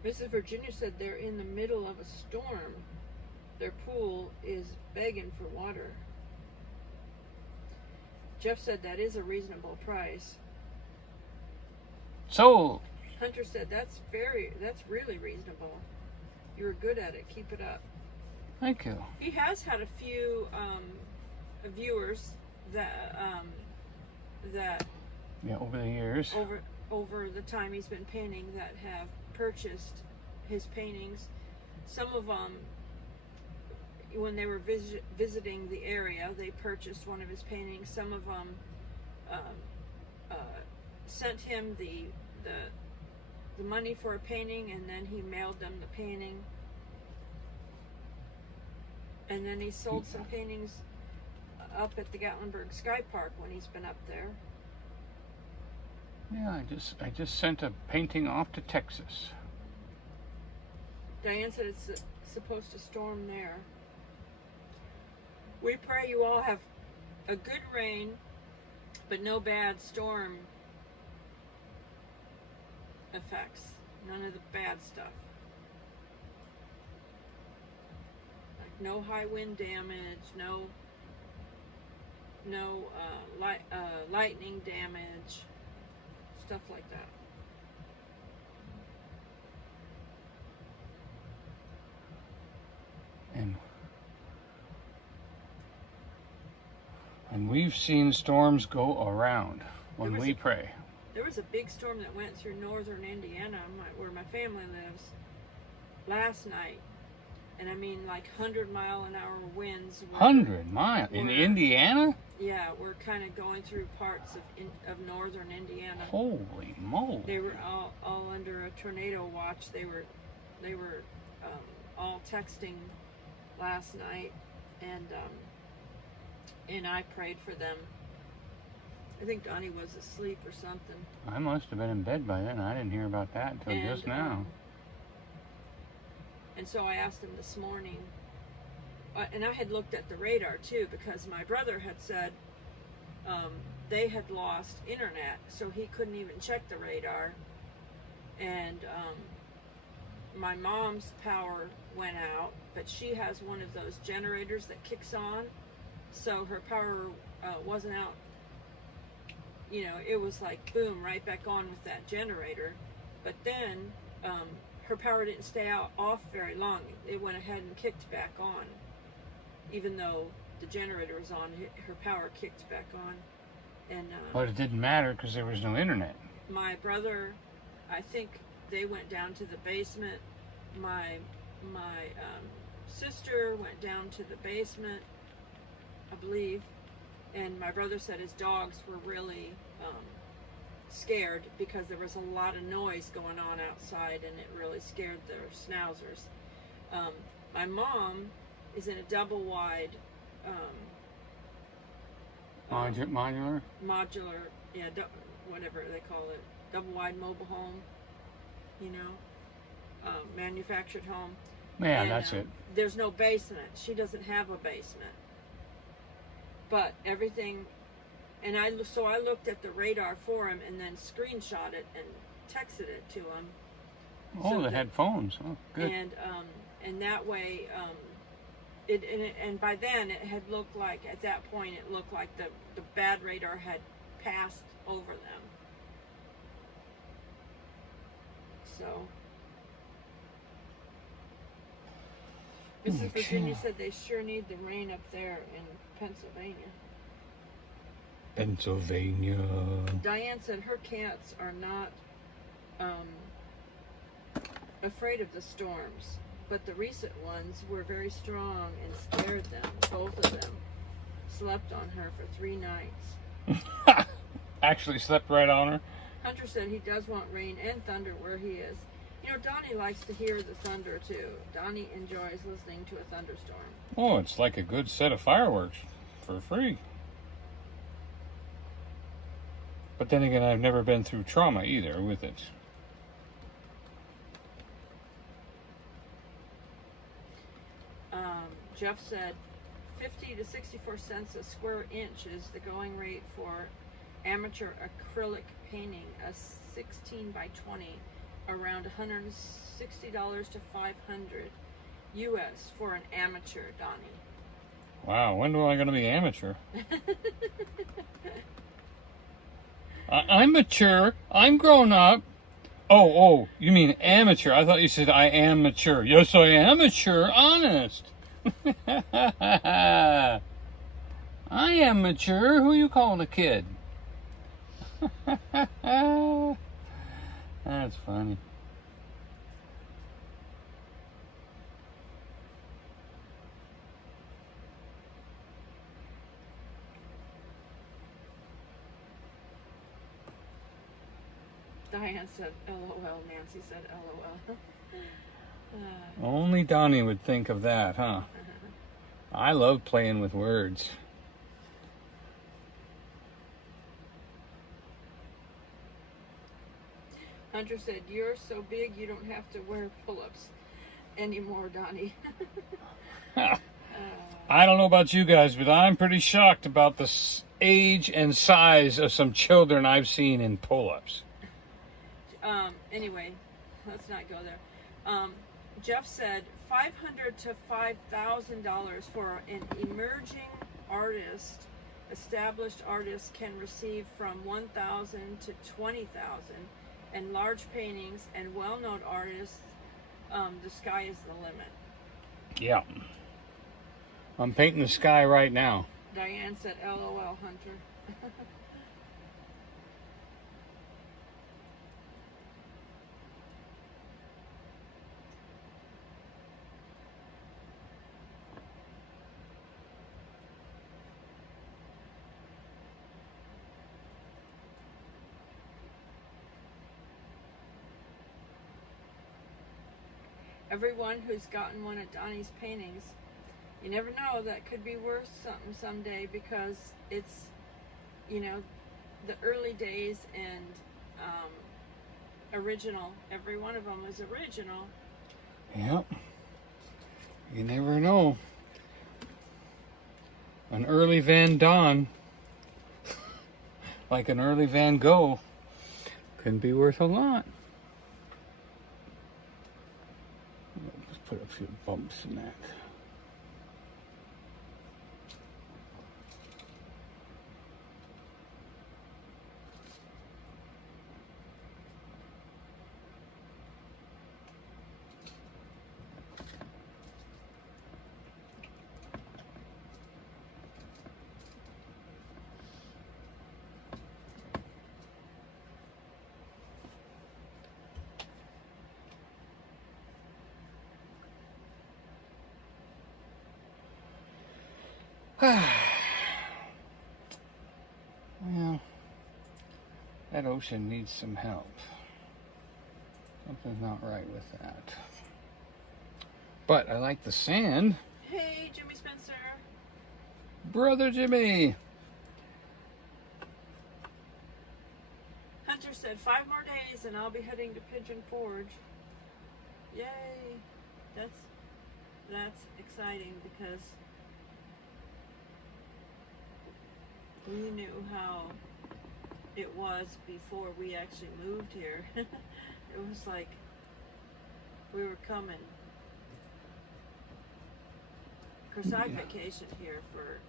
Mrs. Virginia said they're in the middle of a storm. Their pool is begging for water. Jeff said that is a reasonable price. So Hunter said that's really reasonable. You were good at it. Keep it up. Thank you. He has had a few viewers that over the years, over the time he's been painting, that have purchased his paintings. Some of them, when they were visiting the area, they purchased one of his paintings. Some of them sent him the money for a painting, and then he mailed them the painting. And then he sold some paintings up at the Gatlinburg Sky Park when he's been up there. Yeah, I just sent a painting off to Texas. Diane said it's supposed to storm there. We pray you all have a good rain, but no bad storm effects. None of the bad stuff. Like no high wind damage, no lightning damage, stuff like that. And we've seen storms go around when we pray. There was a big storm that went through northern Indiana, where my family lives, last night. And I mean, like 100-mile-an-hour winds. 100 miles in Indiana? Yeah, we're kind of going through parts of northern Indiana. Holy moly! They were all under a tornado watch. They were all texting last night, and I prayed for them. I think Donnie was asleep or something. I must have been in bed by then. I didn't hear about that until just now. And so I asked him this morning, and I had looked at the radar too, because my brother had said they had lost internet, so he couldn't even check the radar. And my mom's power went out, but she has one of those generators that kicks on, so her power wasn't out. You know, it was like boom, right back on with that generator. But then her power didn't stay off very long. It went ahead and kicked back on. Even though the generator was on, her power kicked back on. And but it didn't matter because there was no internet. My brother, I think they went down to the basement. My sister went down to the basement, I believe. And my brother said his dogs were really scared because there was a lot of noise going on outside, and it really scared their schnauzers. My mom is in a double wide Modular? Modular, yeah, whatever they call it, double wide mobile home, you know, manufactured home. Yeah, and, that's it. There's no basement. She doesn't have a basement. But everything, and so I looked at the radar for him and then screenshot it and texted it to him. Oh, they had phones. Oh, good. And that way, and by then it had looked like, at that point it looked like the bad radar had passed over them. So Mrs. Virginia said they sure need the rain up there in Pennsylvania. Diane said her cats are not afraid of the storms, but the recent ones were very strong and scared them. Both of them slept on her for 3 nights. Actually slept right on her? Hunter said he does want rain and thunder where he is. You know, Donnie likes to hear the thunder too. Donnie enjoys listening to a thunderstorm. Oh, it's like a good set of fireworks for free. But then again, I've never been through trauma either with it. Jeff said 50 to 64 cents a square inch is the going rate for amateur acrylic painting, a 16 by 20, around $160 to $500 US for an amateur, Donnie. Wow, when am I going to be amateur? I'm mature. I'm grown up. Oh, you mean amateur. I thought you said I am mature. Yes, I am mature, honest. I am mature. Who you calling a kid? That's funny. Diane said LOL. Nancy said LOL. Only Donnie would think of that, huh? I love playing with words. Hunter said, "You're so big you don't have to wear pull-ups anymore, Donnie." I don't know about you guys, but I'm pretty shocked about the age and size of some children I've seen in pull-ups. Anyway, let's not go there. Jeff said $500 to $5,000 for an emerging artist. Established artists can receive from $1,000 to $20,000, and large paintings and well-known artists, the sky is the limit. Yeah. I'm painting the sky right now. Diane said, LOL, Hunter. Everyone who's gotten one of Donnie's paintings, you never know, that could be worth something someday, because it's, you know, the early days and original. Every one of them is original. Yep. You never know. An early Van Don, like an early Van Gogh, can be worth a lot. Let's put a few bumps in that. Well, that ocean needs some help. Something's not right with that. But I like the sand. Hey, Jimmy Spencer. Brother Jimmy. Hunter said 5 more days and I'll be heading to Pigeon Forge. Yay. That's exciting because we knew how it was before we actually moved here. It was like we were coming. Because I vacationed here for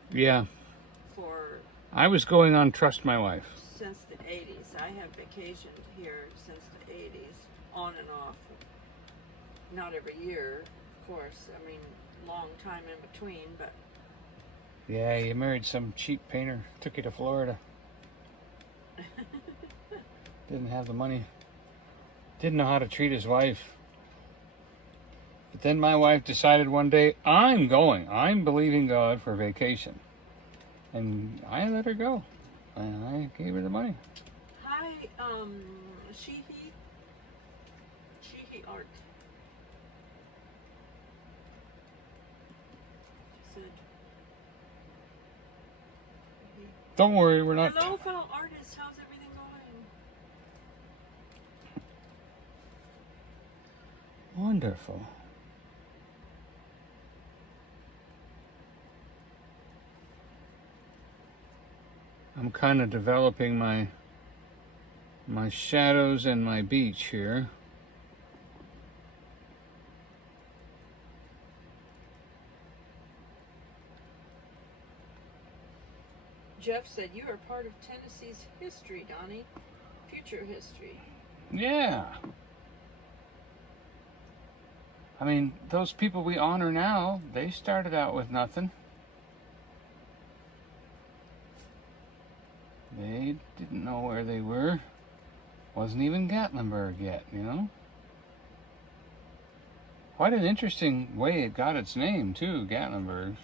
I was going on Trust My Wife. Since the 80s. I have vacationed here since the 80s, on and off. Not every year, of course. I mean, long time in between, but... Yeah, you married some cheap painter. Took you to Florida. Didn't have the money. Didn't know how to treat his wife. But then my wife decided one day, I'm going. I'm believing God for vacation. And I let her go. And I gave her the money. Hi, Sheehy Art. She said... Don't worry, we're not... Hello, fellow artists. How's everything going? Wonderful. I'm kind of developing my shadows and my beach here. Jeff said, you are part of Tennessee's history, Donnie. Future history. Yeah. I mean, those people we honor now, they started out with nothing. They didn't know where they were. Wasn't even Gatlinburg yet, you know? Quite an interesting way it got its name, too, Gatlinburg.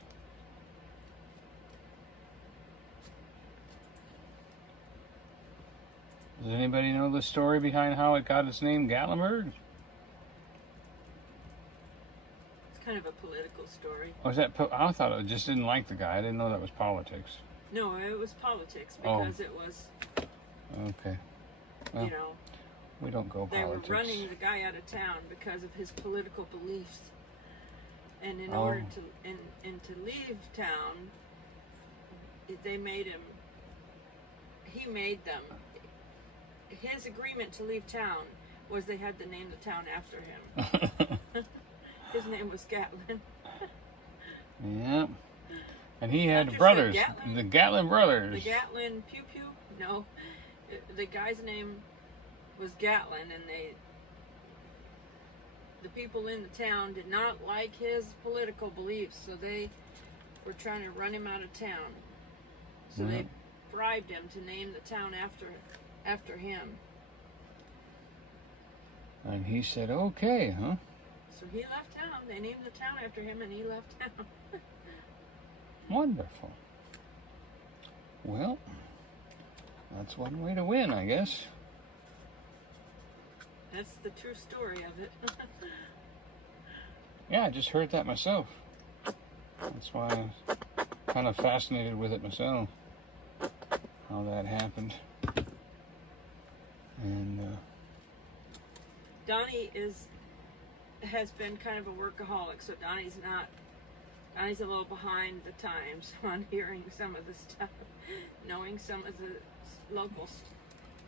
Does anybody know the story behind how it got its name, Gatlinburg? It's kind of a political story. Oh, is that? I thought it just didn't like the guy. I didn't know that was politics. No, it was politics because it was, Okay. Well, you know, we don't go they politics. were running the guy out of town because of his political beliefs. And in order to leave town, they made him, he made them, his agreement to leave town was they had to name the town after him. His name was Gatlin. Yeah. And he had Hunter brothers, said Gatlin. the Gatlin brothers. The Gatlin Pew Pew? No. The guy's name was Gatlin, and the people in the town did not like his political beliefs, so they were trying to run him out of town. So they bribed him to name the town after him. And he said, okay, huh? So he left town. They named the town after him, and he left town. Wonderful. Well, that's one way to win, I guess. That's the true story of it. Yeah, I just heard that myself. That's why I was kind of fascinated with it myself, how that happened. And Donnie has been kind of a workaholic, so Donnie's not I was a little behind the times on hearing some of the stuff, knowing some of the local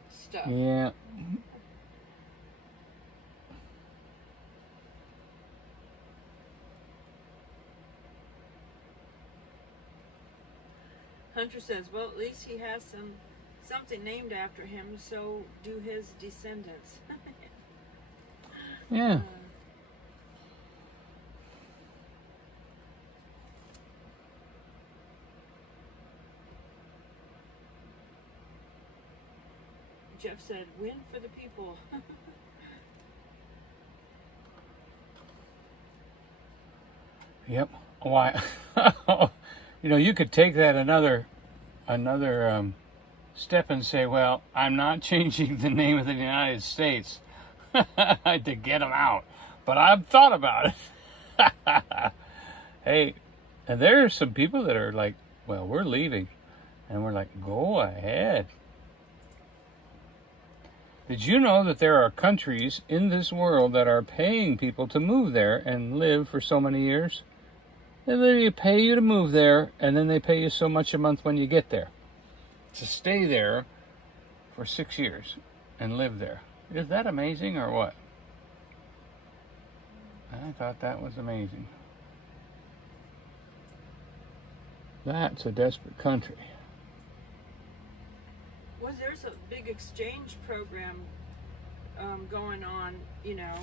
stuff. Yeah. Hunter says, well, at least he has something named after him, so do his descendants. Yeah. Jeff said, win for the people. Yep. Why? You know, you could take that another step and say, well, I'm not changing the name of the United States to get them out, but I've thought about it. Hey, and there are some people that are like, well, we're leaving, and we're like, go ahead. Did you know that there are countries in this world that are paying people to move there and live for so many years? They literally pay you to move there, and then they pay you so much a month when you get there to stay there for 6 years and live there. Is that amazing or what? I thought that was amazing. That's a desperate country. Well, there's a big exchange program going on, you know,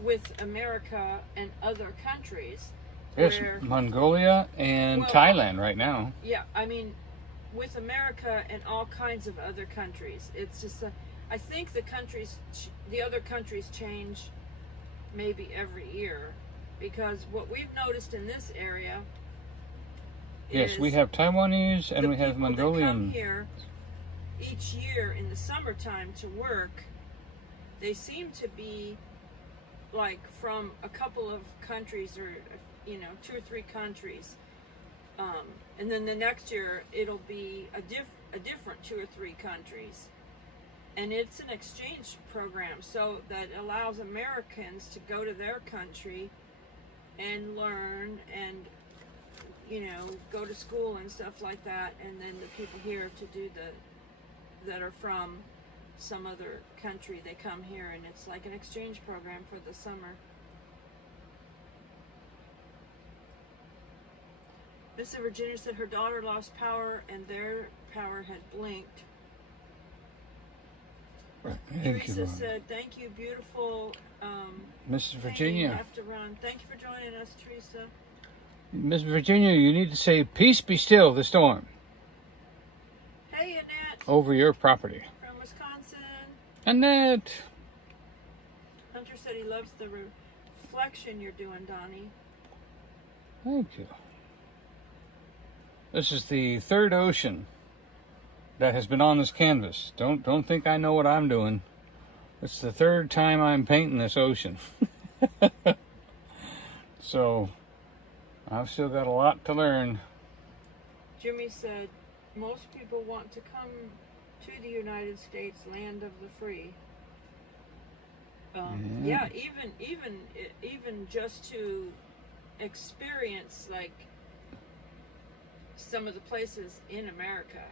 with America and other countries. Yes, Mongolia and Thailand right now. Yeah, I mean, with America and all kinds of other countries. It's just, I think the other countries change maybe every year, because what we've noticed in this area. Yes, we have Taiwanese and we have Mongolian. That come here each year in the summertime to work. They seem to be like from a couple of countries, or 2 or 3 countries, and then the next year it'll be a different 2 or 3 countries, and it's an exchange program, so that allows Americans to go to their country and learn and go to school and stuff like that, and then the people here to do that are from some other country, they come here, and it's like an exchange program for the summer. Miss Virginia said her daughter lost power and their power had blinked. Teresa said, thank you, beautiful. Mrs. Virginia. Have to run. Thank you for joining us, Teresa. Miss Virginia, you need to say, peace be still, the storm. Hey, Annette. Over your property. From Wisconsin. Annette. Hunter said he loves the reflection you're doing, Donnie. Thank you. This is the 3rd ocean that has been on this canvas. Don't think I know what I'm doing. It's the 3rd time I'm painting this ocean. So I've still got a lot to learn. Jimmy said, most people want to come to the United States, land of the free. Yeah, even just to experience like some of the places in America,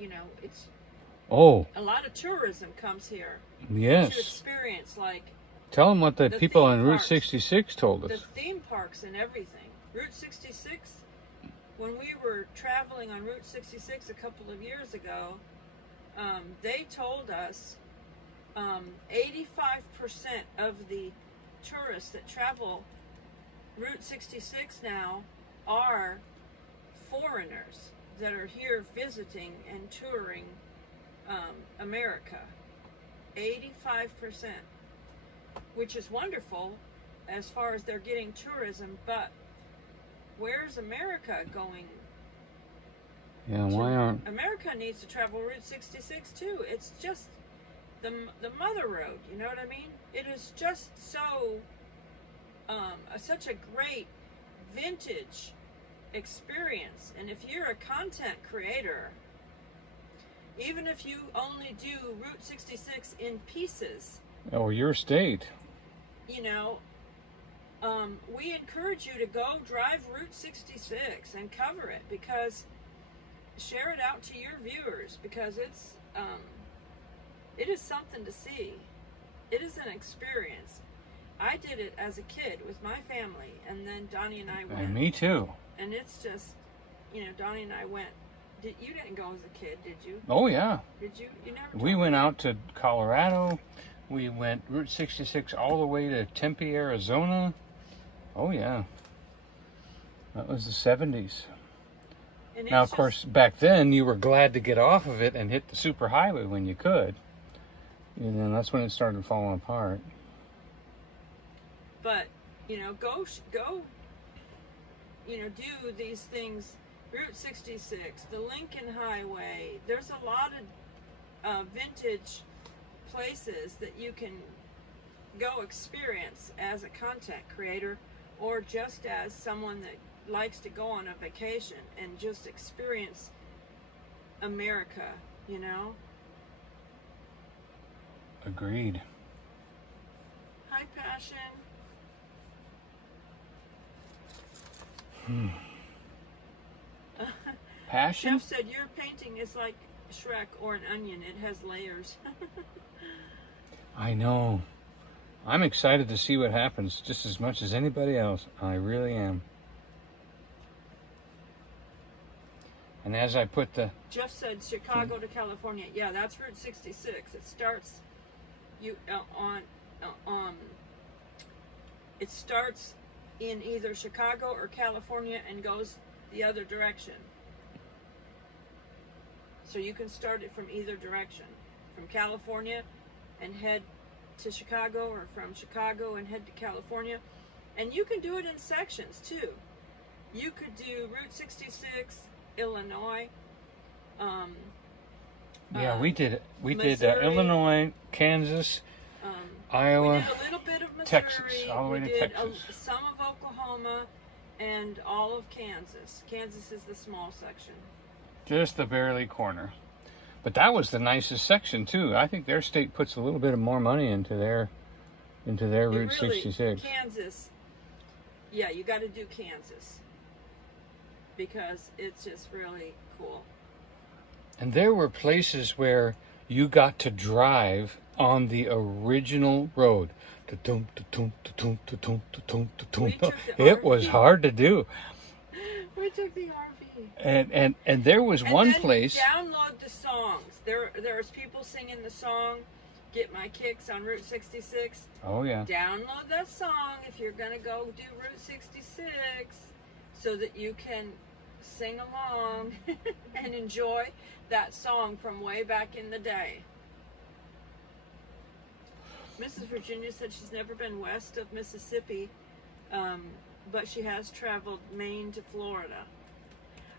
it's a lot of tourism comes here. Yes. To experience like. Tell them what the people on Route 66 told us. The theme parks and everything. Route 66, when we were traveling on Route 66 a couple of years ago, they told us 85% of the tourists that travel Route 66 now are foreigners that are here visiting and touring America. 85%, which is wonderful as far as they're getting tourism, but where's America going? Yeah, why aren't... America needs to travel Route 66 too. It's just the mother road, you know what I mean? It is just so such a great vintage experience. And if you're a content creator, even if you only do Route 66 in pieces, or your state, we encourage you to go drive Route 66 and cover it, because share it out to your viewers, because it is something to see. It is an experience. I did it as a kid with my family, and then Donnie and I went. And me too. And it's just, Donnie and I went. You didn't go as a kid, did you? Oh yeah. Did you? You never. We went out to Colorado. We went Route 66 all the way to Tempe, Arizona. Oh yeah. That was the 70s. And Now, of course, back then you were glad to get off of it and hit the superhighway when you could. And then that's when it started falling apart. But, go, do these things. Route 66, the Lincoln Highway. There's a lot of vintage places that you can go experience as a content creator, or just as someone that likes to go on a vacation and just experience America, Agreed. Hi, Passion. Passion? Jeff said your painting is like Shrek or an onion. It has layers. I know. I'm excited to see what happens just as much as anybody else. I really am. And as I put the... Jeff said Chicago to California. Yeah, that's Route 66. It starts it starts in either Chicago or California and goes the other direction. So you can start it from either direction. From California and head to Chicago, or from Chicago and head to California. And you can do it in sections too. You could do Route 66, Illinois. we did Missouri, Illinois, Kansas, Iowa, we did a little bit of Missouri, Texas, all the way to did Texas. Some of Oklahoma, and all of Kansas. Kansas is the small section. Just the barely corner. But that was the nicest section too. I think their state puts a little bit of more money into their Route 66. Kansas, yeah, you got to do Kansas, because it's just really cool. And there were places where you got to drive on the original road. It was hard to do. We took the RV. And there was one place. Download the songs. There's people singing the song "Get My Kicks" on Route 66. Oh yeah. Download that song if you're gonna go do Route 66, so that you can sing along and enjoy that song from way back in the day. Mrs. Virginia said she's never been west of Mississippi, but she has traveled Maine to Florida.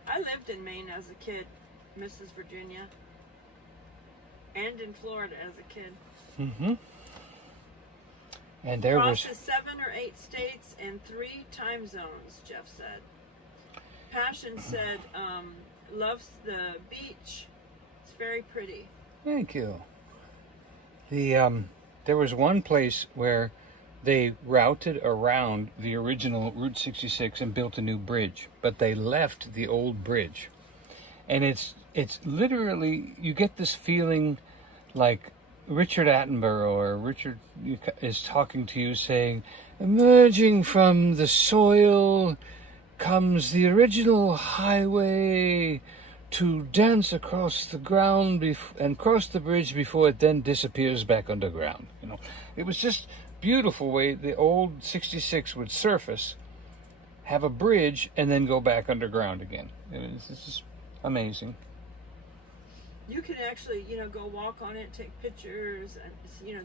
I lived in Maine as a kid, Mrs. Virginia, and in Florida as a kid. Mm-hmm. And there was 7 or 8 states and 3 time zones, Jeff said. Passion said, loves the beach. It's very pretty. Thank you. There was one place where they routed around the original Route 66 and built a new bridge, but they left the old bridge. And it's literally, you get this feeling like Richard Attenborough or Richard is talking to you saying, emerging from the soil comes the original highway to dance across the ground and cross the bridge before it then disappears back underground. It was just beautiful way the old 66 would surface, have a bridge, and then go back underground again. It's just amazing. You can actually, go walk on it, take pictures, and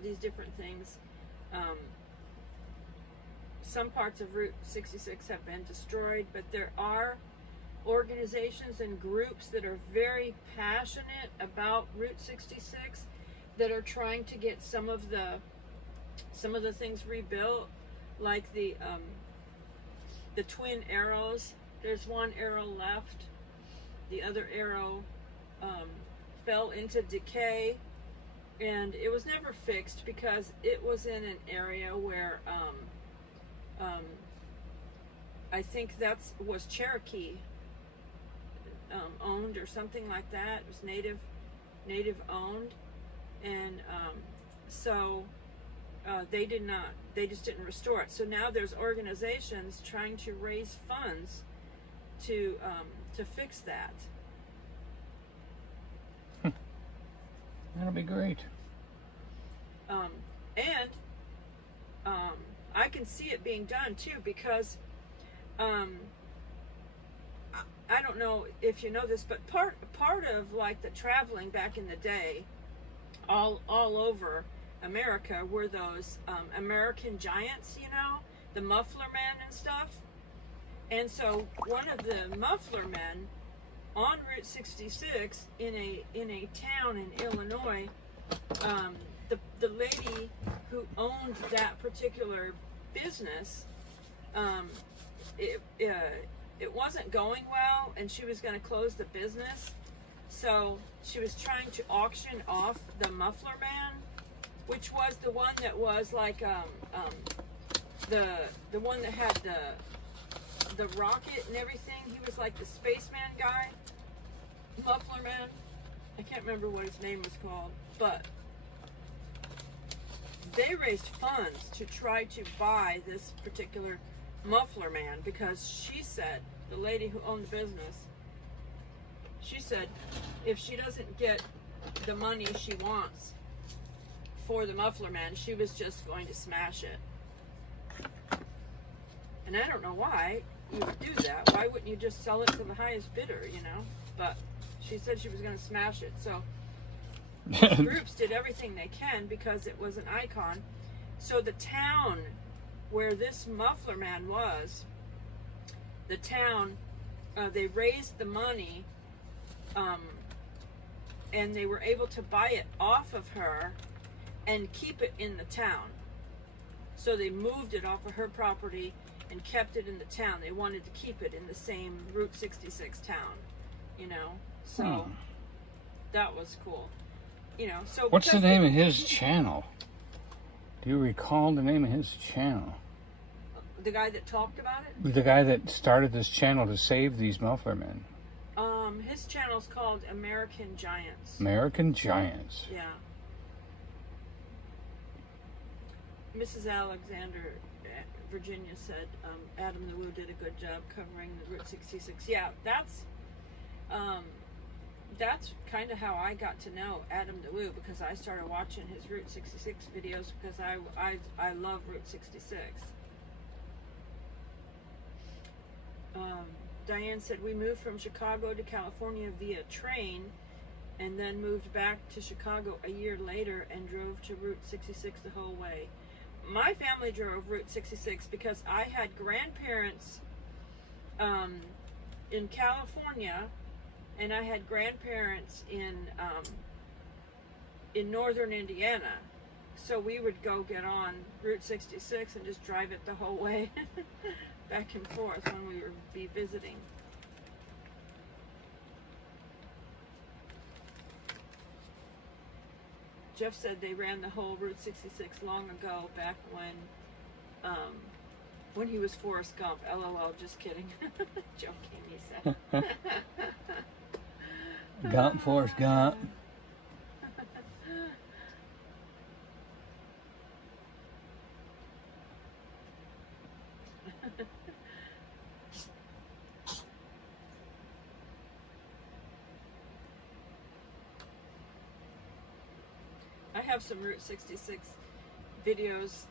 these different things. Some parts of Route 66 have been destroyed, but there are organizations and groups that are very passionate about Route 66 that are trying to get some of the things rebuilt, like the twin arrows. There's one arrow left. The other arrow fell into decay, and it was never fixed because it was in an area where I think was Cherokee owned or something like that. It was native owned, and so they just didn't restore it. So now there's organizations trying to raise funds to fix that. That'll be great. And I can see it being done too, because I don't know if you know this, but part of like the traveling back in the day, all over America, were those American giants, you know, the muffler men and stuff. And so one of the muffler men on Route 66 in a town in Illinois, the lady who owned that particular business, it wasn't going well, and she was going to close the business. So she was trying to auction off the muffler man, which was the one that was like the one that had the rocket and everything. He was like the spaceman guy, muffler man. I can't remember what his name was called, but they raised funds to try to buy this particular muffler man, because she said, the lady who owned the business, she said if she doesn't get the money she wants for the muffler man, she was just going to smash it. And I don't know why you would do that. Why wouldn't you just sell it to the highest bidder, you know? But she said she was going to smash it. So these groups did everything they can, because it was an icon. So the town where this muffler man was, the town, they raised the money, and they were able to buy it off of her and keep it in the town. So they moved it off of her property and kept it in the town. They wanted to keep it in the same Route 66 town, you know. So that was cool, you know. So what's the name of his channel? Do you recall the name of his channel? The guy that talked about it? The guy that started this channel to save these muffler men. His channel's called American Giants. American Giants. Yeah. Mrs. Alexander, Virginia said Adam the Woo did a good job covering the Route 66. Yeah, that's kind of how I got to know Adam the Woo, because I started watching his Route 66 videos, because I love Route 66. Diane said, we moved from Chicago to California via train, and then moved back to Chicago a year later and drove to Route 66 the whole way. My family drove Route 66 because I had grandparents in California, and I had grandparents in northern Indiana. So we would go get on Route 66 and just drive it the whole way back and forth when we would be visiting. Jeff said they ran the whole Route 66 long ago, back when he was Forrest Gump. LOL, just kidding. Joking, he said. Gump, Forrest Gump. I have some Route 66 videos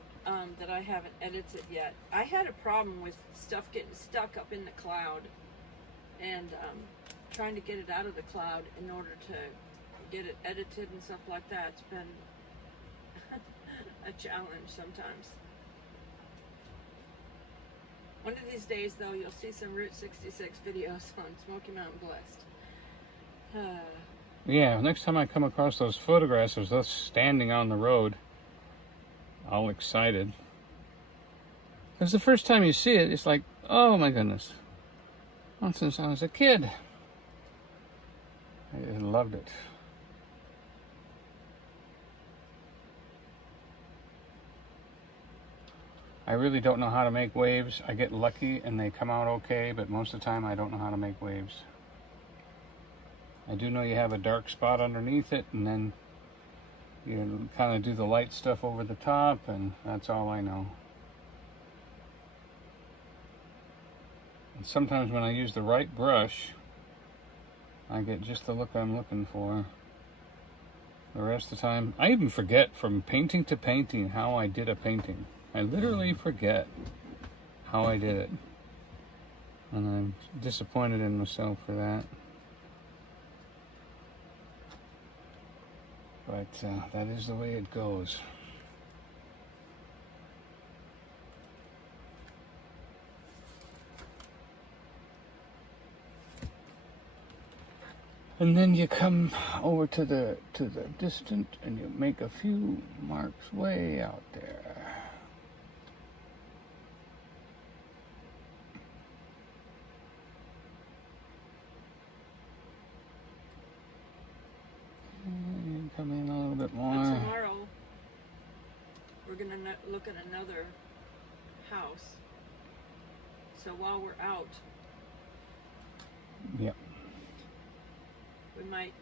that I haven't edited yet. I had a problem with stuff getting stuck up in the cloud, and trying to get it out of the cloud in order to get it edited and stuff like that. It's been a challenge sometimes. One of these days, though, you'll see some Route 66 videos on Smoky Mountain Blessed. Yeah, next time I come across those photographs of us standing on the road, all excited. Because the first time you see it, it's like, oh my goodness. Not since I was a kid. I loved it. I really don't know how to make waves. I get lucky and they come out okay, but most of the time I don't know how to make waves. I do know you have a dark spot underneath it, and then you kind of do the light stuff over the top, and that's all I know. And sometimes when I use the right brush, I get just the look I'm looking for. The rest of the time, I even forget from painting to painting how I did a painting. I literally forget how I did it. And I'm disappointed in myself for that. But that is the way it goes. And then you come over to the distant and you make a few marks way out there. And come in a little bit more. And tomorrow we're gonna look at another house. So while we're out, Yep. we might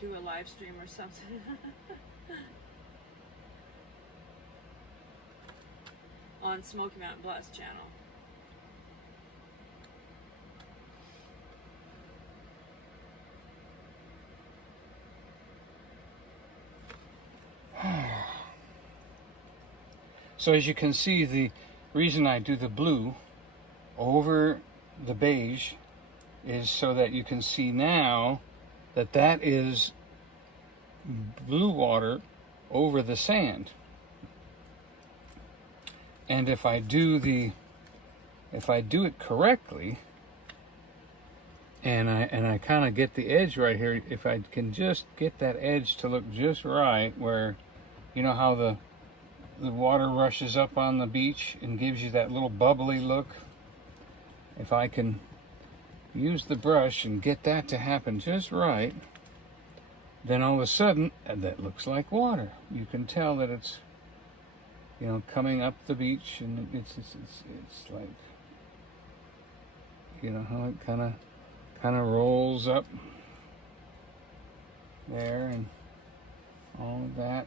do a live stream or something. On Smoky Mountain Blast channel. So as you can see, the reason I do the blue over the beige is so that you can see now that that is blue water over the sand. And if I do it correctly, and I kind of get the edge right here, if I can just get that edge to look just right, where you know how the water rushes up on the beach and gives you that little bubbly look. If I can use the brush and get that to happen just right, then all of a sudden that looks like water. You can tell that it's, you know, coming up the beach, and it's like, you know how it kind of rolls up there and all of that.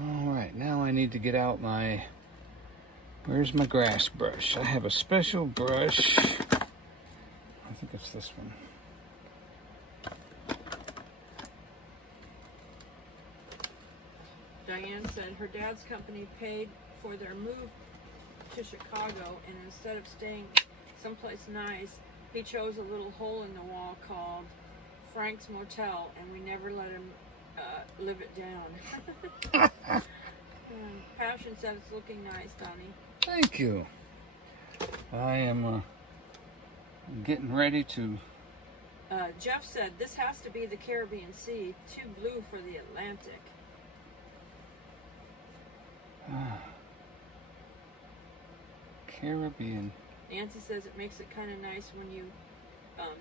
All right, now I need to get out my, where's my grass brush? I have a special brush. I think it's this one. Diane said her dad's company paid for their move to Chicago, and instead of staying someplace nice, he chose a little hole in the wall called Frank's Motel, and we never let him live it down. Passion said it's looking nice, Donny. Thank you. I am getting ready to. Jeff said this has to be the Caribbean Sea, too blue for the Atlantic. Caribbean. Nancy says it makes it kind of nice when you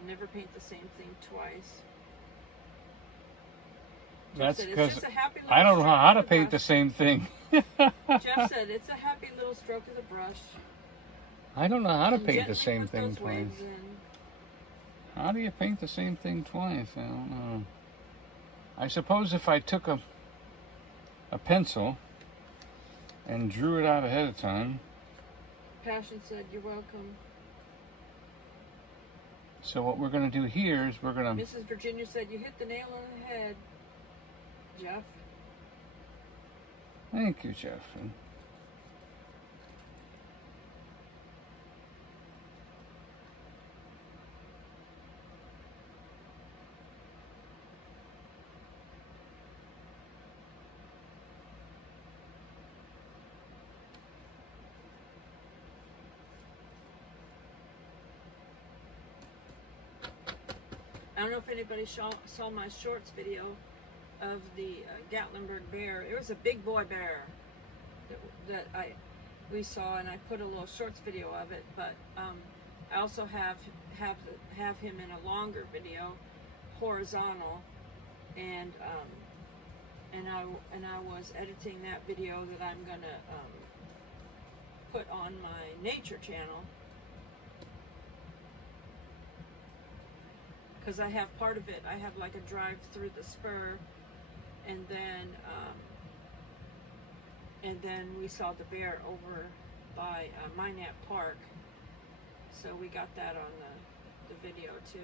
never paint the same thing twice. That's because I I don't know how to paint the same thing. Jeff said it's a happy little stroke of the brush. I don't know how to And paint the gently same put thing those twice. waves in. How do you paint the same thing twice? I don't know. I suppose if I took a pencil and drew it out ahead of time. Passion said you're welcome. So what we're going to do here is we're going to... Mrs. Virginia said you hit the nail on the head, Jeff. Thank you, Jeff. I don't know if anybody saw my shorts video of the Gatlinburg bear. It was a big boy bear that we saw, and I put a little shorts video of it. But I also have him in a longer video, horizontal, and and I was editing that video that I'm gonna put on my nature channel, because I have part of it. I have like a drive through the spur, and then we saw the bear over by Minot Park, so we got that on the video too.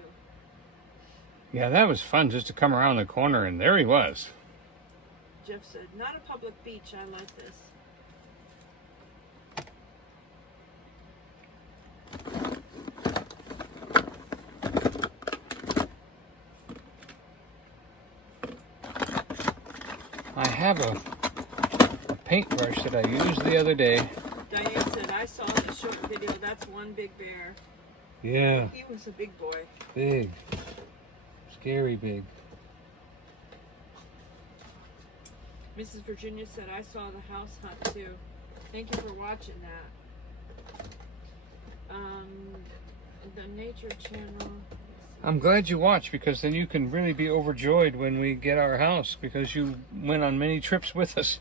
Yeah, that was fun just to come around the corner and there he was. Jeff said, "Not a public beach. I like this." I have a paintbrush that I used the other day. Diane said, "I saw the short video. That's one big bear." Yeah. He was a big boy. Big. Scary big. Mrs. Virginia said, "I saw the house hunt too." Thank you for watching that. The Nature Channel. I'm glad you watched, because then you can really be overjoyed when we get our house, because you went on many trips with us.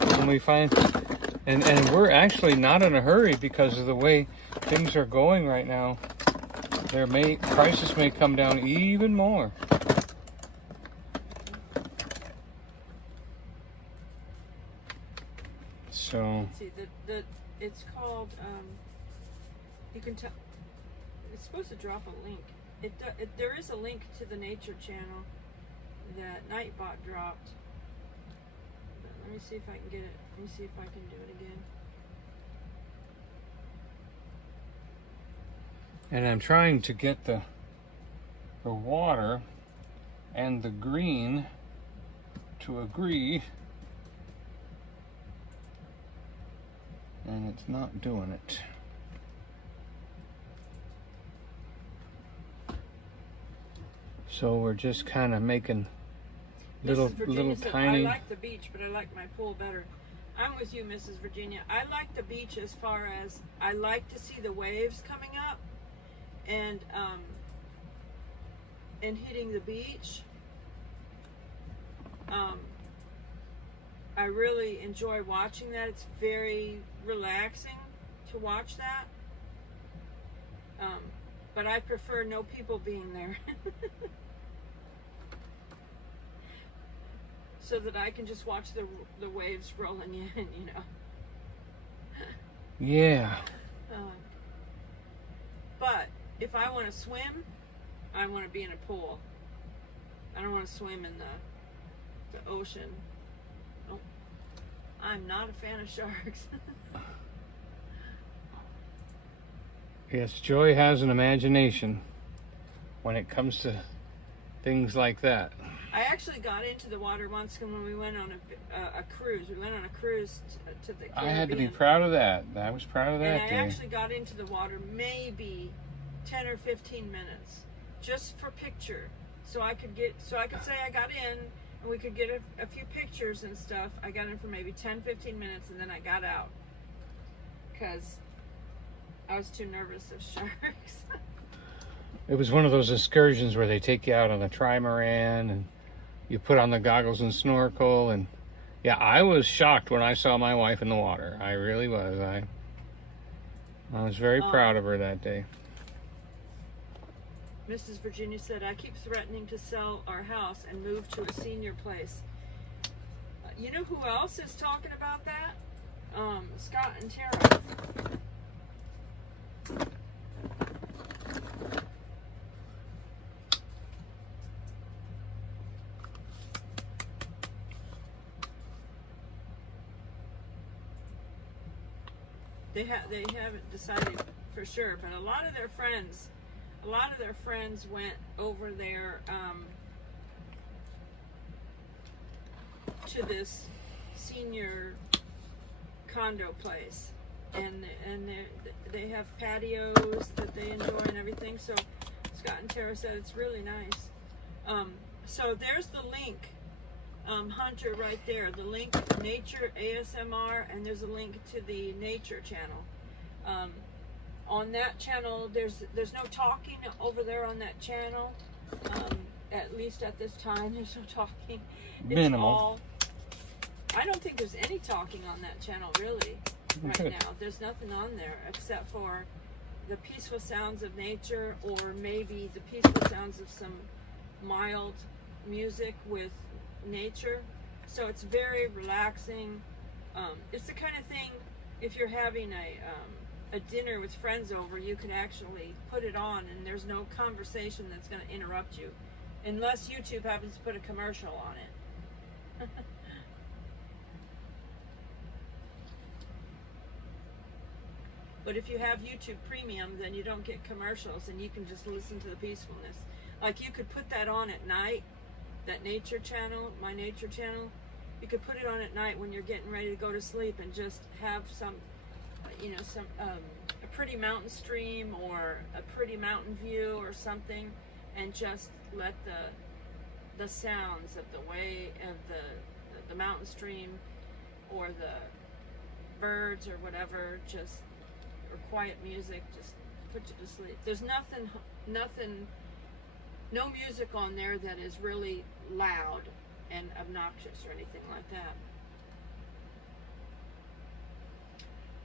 And we find, and we're actually not in a hurry because of the way things are going right now. Prices may come down even more. So Let's see, it's called, you can tell, it's supposed to drop a link. There is a link to the Nature Channel that Nightbot dropped. Let me see if I can get it. Let me see if I can do it again. And I'm trying to get the water and the green to agree, and it's not doing it. So we're just kind of making little said, tiny. I like the beach, but I like my pool better. I'm with you, Mrs. Virginia. I like the beach as far as I like to see the waves coming up and hitting the beach. I really enjoy watching that. It's very relaxing to watch that. But I prefer no people being there. So that I can just watch the waves rolling in, you know. Yeah. But if I want to swim, I want to be in a pool. I don't want to swim in the ocean. Oh, I'm not a fan of sharks. Yes, Joy has an imagination when it comes to things like that. I actually got into the water once when we went on a cruise. We went on a cruise to the Caribbean. I had to be proud of that. I was proud of that And day. I actually got into the water maybe 10 or 15 minutes just for picture. So I could say I got in and we could get a few pictures and stuff. I got in for maybe 10, 15 minutes and then I got out because I was too nervous of sharks. It was one of those excursions where they take you out on a trimaran and you put on the goggles and snorkel, and yeah, I was shocked when I saw my wife in the water. I really was. I was very proud of her that day. Mrs. Virginia said, "I keep threatening to sell our house and move to a senior place." You know who else is talking about that? Scott and Tara. They haven't decided for sure, but a lot of their friends went over there to this senior condo place, and they have patios that they enjoy and everything. So Scott and Tara said it's really nice. So there's the link. Hunter, right there, the link Nature ASMR, and there's a link to the Nature Channel. On that channel, there's no talking over there on that channel, at least at this time, there's no talking. It's Minimal. all, I don't think there's any talking on that channel, really, right Good. now. There's nothing on there except for the peaceful sounds of nature, or maybe the peaceful sounds of some mild music with nature. So it's very relaxing. It's the kind of thing, if you're having a dinner with friends over, you can actually put it on and there's no conversation that's going to interrupt you, unless YouTube happens to put a commercial on it. But if you have YouTube Premium, then you don't get commercials and you can just listen to the peacefulness. Like, you could put that on at night, that nature channel, my nature channel. You could put it on at night when you're getting ready to go to sleep and just have some, a pretty mountain stream or a pretty mountain view or something, and just let the sounds of the way of the mountain stream or the birds or whatever, just, or quiet music, just put you to sleep. There's nothing, no music on there that is really loud and obnoxious or anything like that.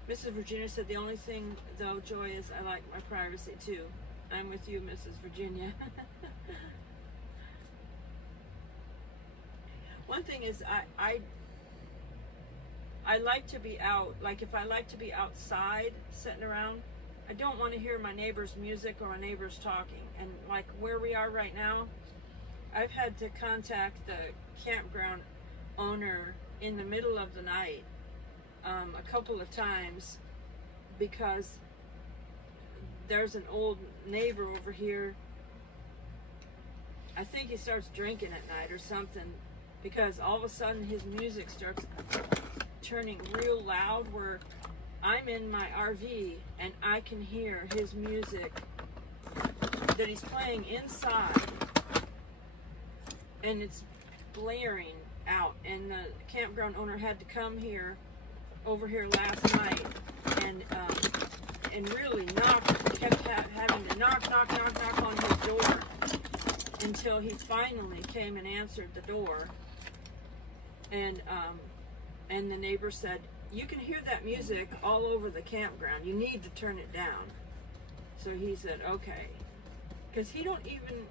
Mrs. Virginia said, the only thing though, Joy, is I like my privacy too. I'm with you, Mrs. Virginia. One thing is I like to be out. Like, if I like to be outside sitting around, I don't want to hear my neighbor's music or my neighbor's talking. And like where we are right now, I've had to contact the campground owner in the middle of the night a couple of times, because there's an old neighbor over here. I think he starts drinking at night or something, because all of a sudden his music starts turning real loud, where I'm in my RV and I can hear his music that he's playing inside, and it's blaring out. And the campground owner had to come over here last night and really kept having to knock on his door until he finally came and answered the door. And the neighbor said, you can hear that music all over the campground. You need to turn it down. So he said, okay. Because he don't even,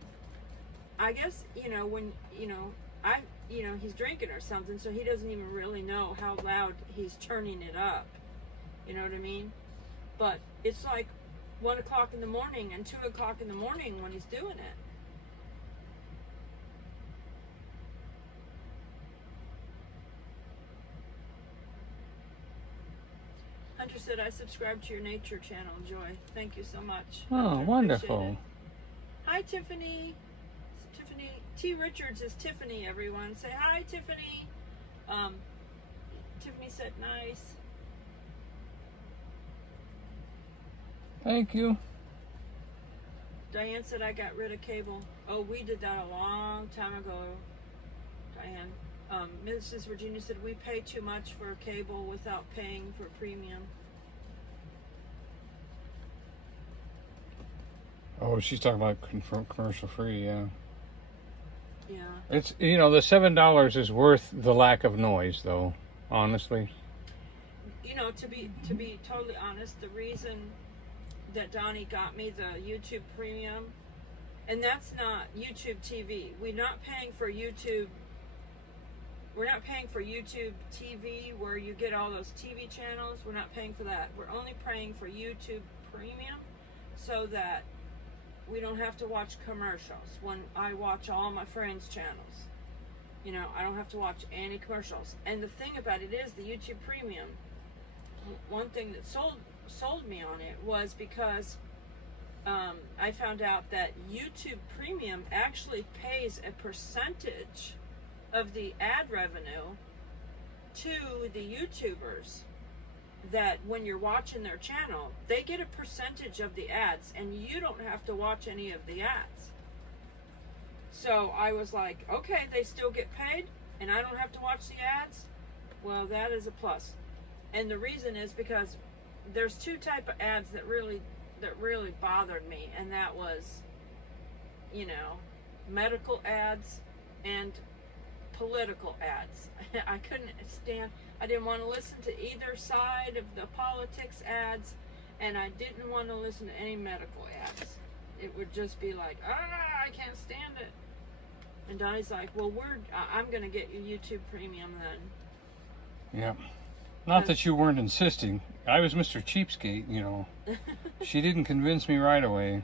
I guess, when, he's drinking or something, so he doesn't even really know how loud he's turning it up. You know what I mean? But it's like 1 o'clock in the morning and 2 o'clock in the morning when he's doing it. Hunter said, I subscribe to your nature channel, Joy. Thank you so much. Oh, Hunter, wonderful. Hi, Tiffany. Tiffany. T. Richards is Tiffany, everyone. Say hi, Tiffany. Tiffany said, nice. Thank you. Diane said, I got rid of cable. Oh, we did that a long time ago, Diane. Mrs. Virginia said, we pay too much for cable without paying for premium. Oh, she's talking about commercial free, yeah. Yeah. It's, the $7 is worth the lack of noise, though, honestly. To be totally honest, the reason that Donnie got me the YouTube Premium, and that's not YouTube TV. We're not paying for YouTube. We're not paying for YouTube TV, where you get all those TV channels. We're not paying for that. We're only paying for YouTube Premium, so that we don't have to watch commercials when I watch all my friends' channels. I don't have to watch any commercials. And the thing about it is, the YouTube Premium, one thing that sold me on it was because I found out that YouTube Premium actually pays a percentage of the ad revenue to the YouTubers, that when you're watching their channel, they get a percentage of the ads and you don't have to watch any of the ads. So I was like, okay, they still get paid and I don't have to watch the ads. Well, that is a plus. And the reason is because there's two type of ads that really bothered me, and that was, medical ads and political ads. I couldn't stand, I didn't want to listen to either side of the politics ads, and I didn't want to listen to any medical ads. It would just be like, I can't stand it. And Donnie's like, well, I'm going to get you YouTube Premium then. Yeah. Not that you weren't insisting. I was Mr. Cheapskate, you know. She didn't convince me right away.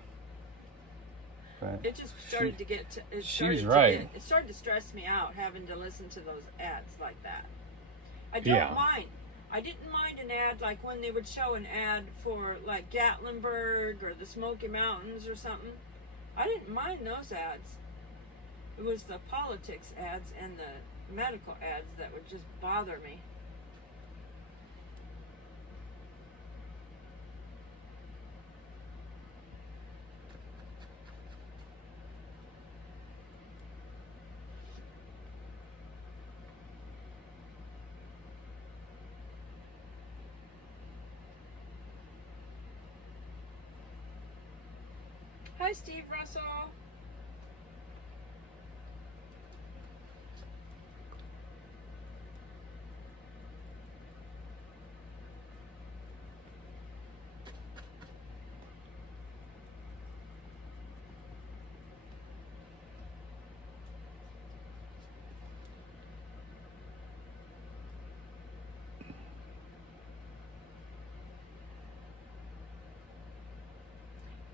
But it just started to get to, she's right. It started to stress me out having to listen to those ads like that. I don't mind. I didn't mind an ad like when they would show an ad for like Gatlinburg or the Smoky Mountains or something. I didn't mind those ads. It was the politics ads and the medical ads that would just bother me. Hi, Steve Russell.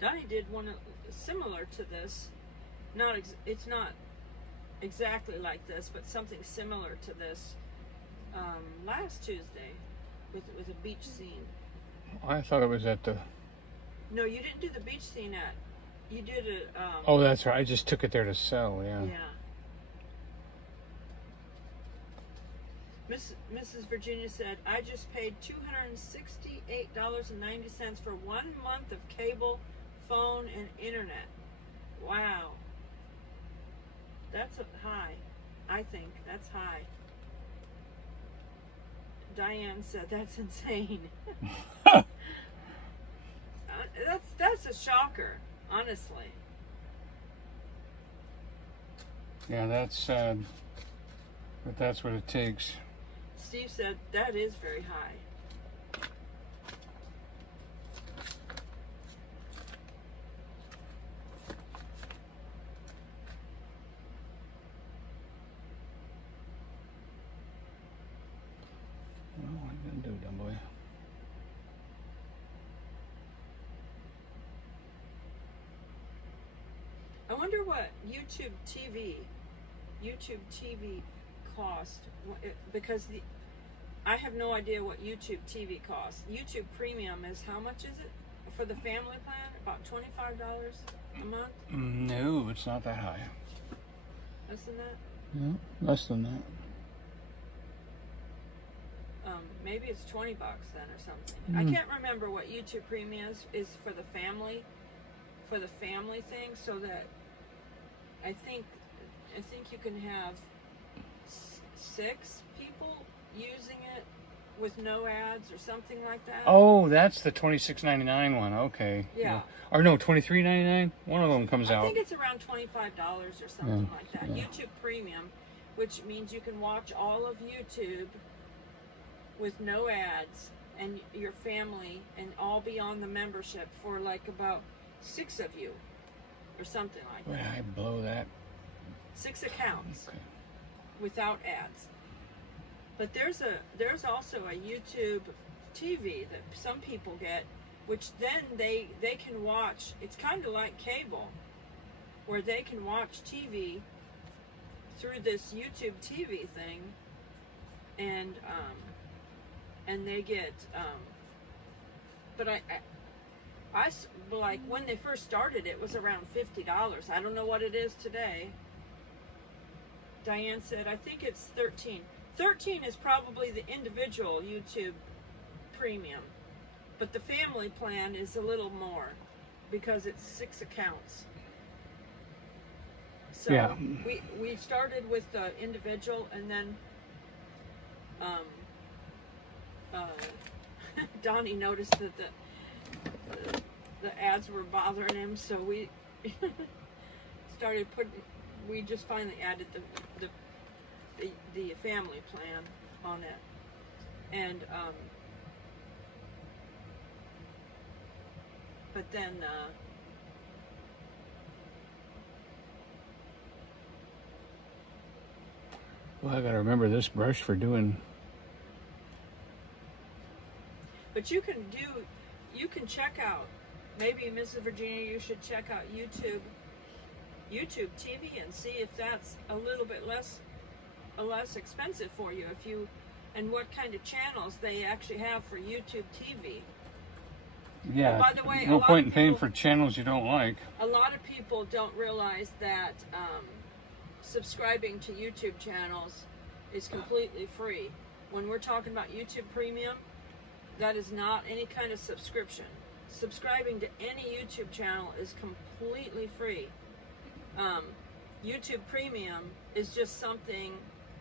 Donnie did one similar to this. It's not exactly like this, but something similar to this last Tuesday with a beach scene. I thought it was at the... No, you didn't do the beach scene at. You did it. Oh, that's right. I just took it there to sell. Yeah. Mrs. Virginia said, I just paid $268.90 for 1 month of cable, phone, and internet. Wow. That's high. I think that's high. Diane said, that's insane. That's a shocker, honestly. Yeah, that's sad. But that's what it takes. Steve said, that is very high. Well, what are you going to do, dumb boy? I wonder what YouTube TV cost, because I have no idea what YouTube TV costs. YouTube Premium is, how much is it for the family plan? About $25 a month? No, it's not that high. Less than that? No, less than that. Maybe it's $20 then or something. I can't remember what YouTube Premium is for the family thing, so that I think you can have 6 people using it with no ads or something like that. Oh, that's the $26.99 one. Okay. Yeah. Or no, $23.99. One of them comes out. I think it's around $25 or something like that. Yeah. YouTube Premium, which means you can watch all of YouTube with no ads, and your family, and all be on the membership for like about 6 of you or something like that. Would I blow that? 6 accounts. Okay. Without ads. But there's also a YouTube TV that some people get, which then they can watch. It's kind of like cable, where they can watch TV through this YouTube TV thing, and they get. But I like when they first started, it was around $50. I don't know what it is today. Diane said, I think it's 13. 13 is probably the individual YouTube Premium, but the family plan is a little more because it's 6 accounts. So yeah. we started with the individual, and then Donnie noticed that the ads were bothering him, so we started we just finally added the family plan on it, and but then well, I gotta remember this brush for doing. but you can check out, maybe Mrs. Virginia, you should check out YouTube TV and see if that's a little bit less expensive for you, and what kind of channels they actually have for YouTube TV. Yeah. By the way, no point in paying for channels you don't like. A lot of people don't realize that subscribing to YouTube channels is completely free. When we're talking about YouTube Premium, that is not any kind of subscription. Subscribing to any YouTube channel is completely free. YouTube Premium is just something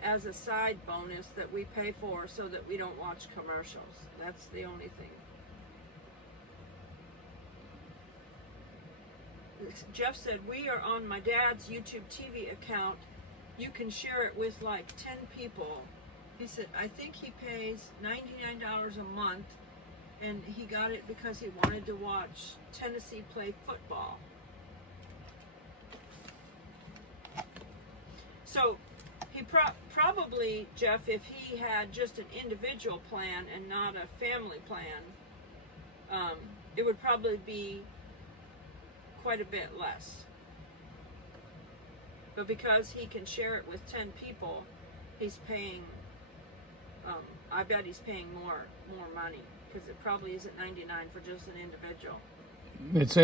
as a side bonus that we pay for so that we don't watch commercials. That's the only thing. Jeff said, we are on my dad's YouTube TV account. You can share it with like 10 people. He said, I think he pays $99 a month, and he got it because he wanted to watch Tennessee play football. So he probably, Jeff, if he had just an individual plan and not a family plan, it would probably be quite a bit less. But because he can share it with 10 people, he's paying, I bet he's paying more money, because it probably isn't $99 for just an individual. It's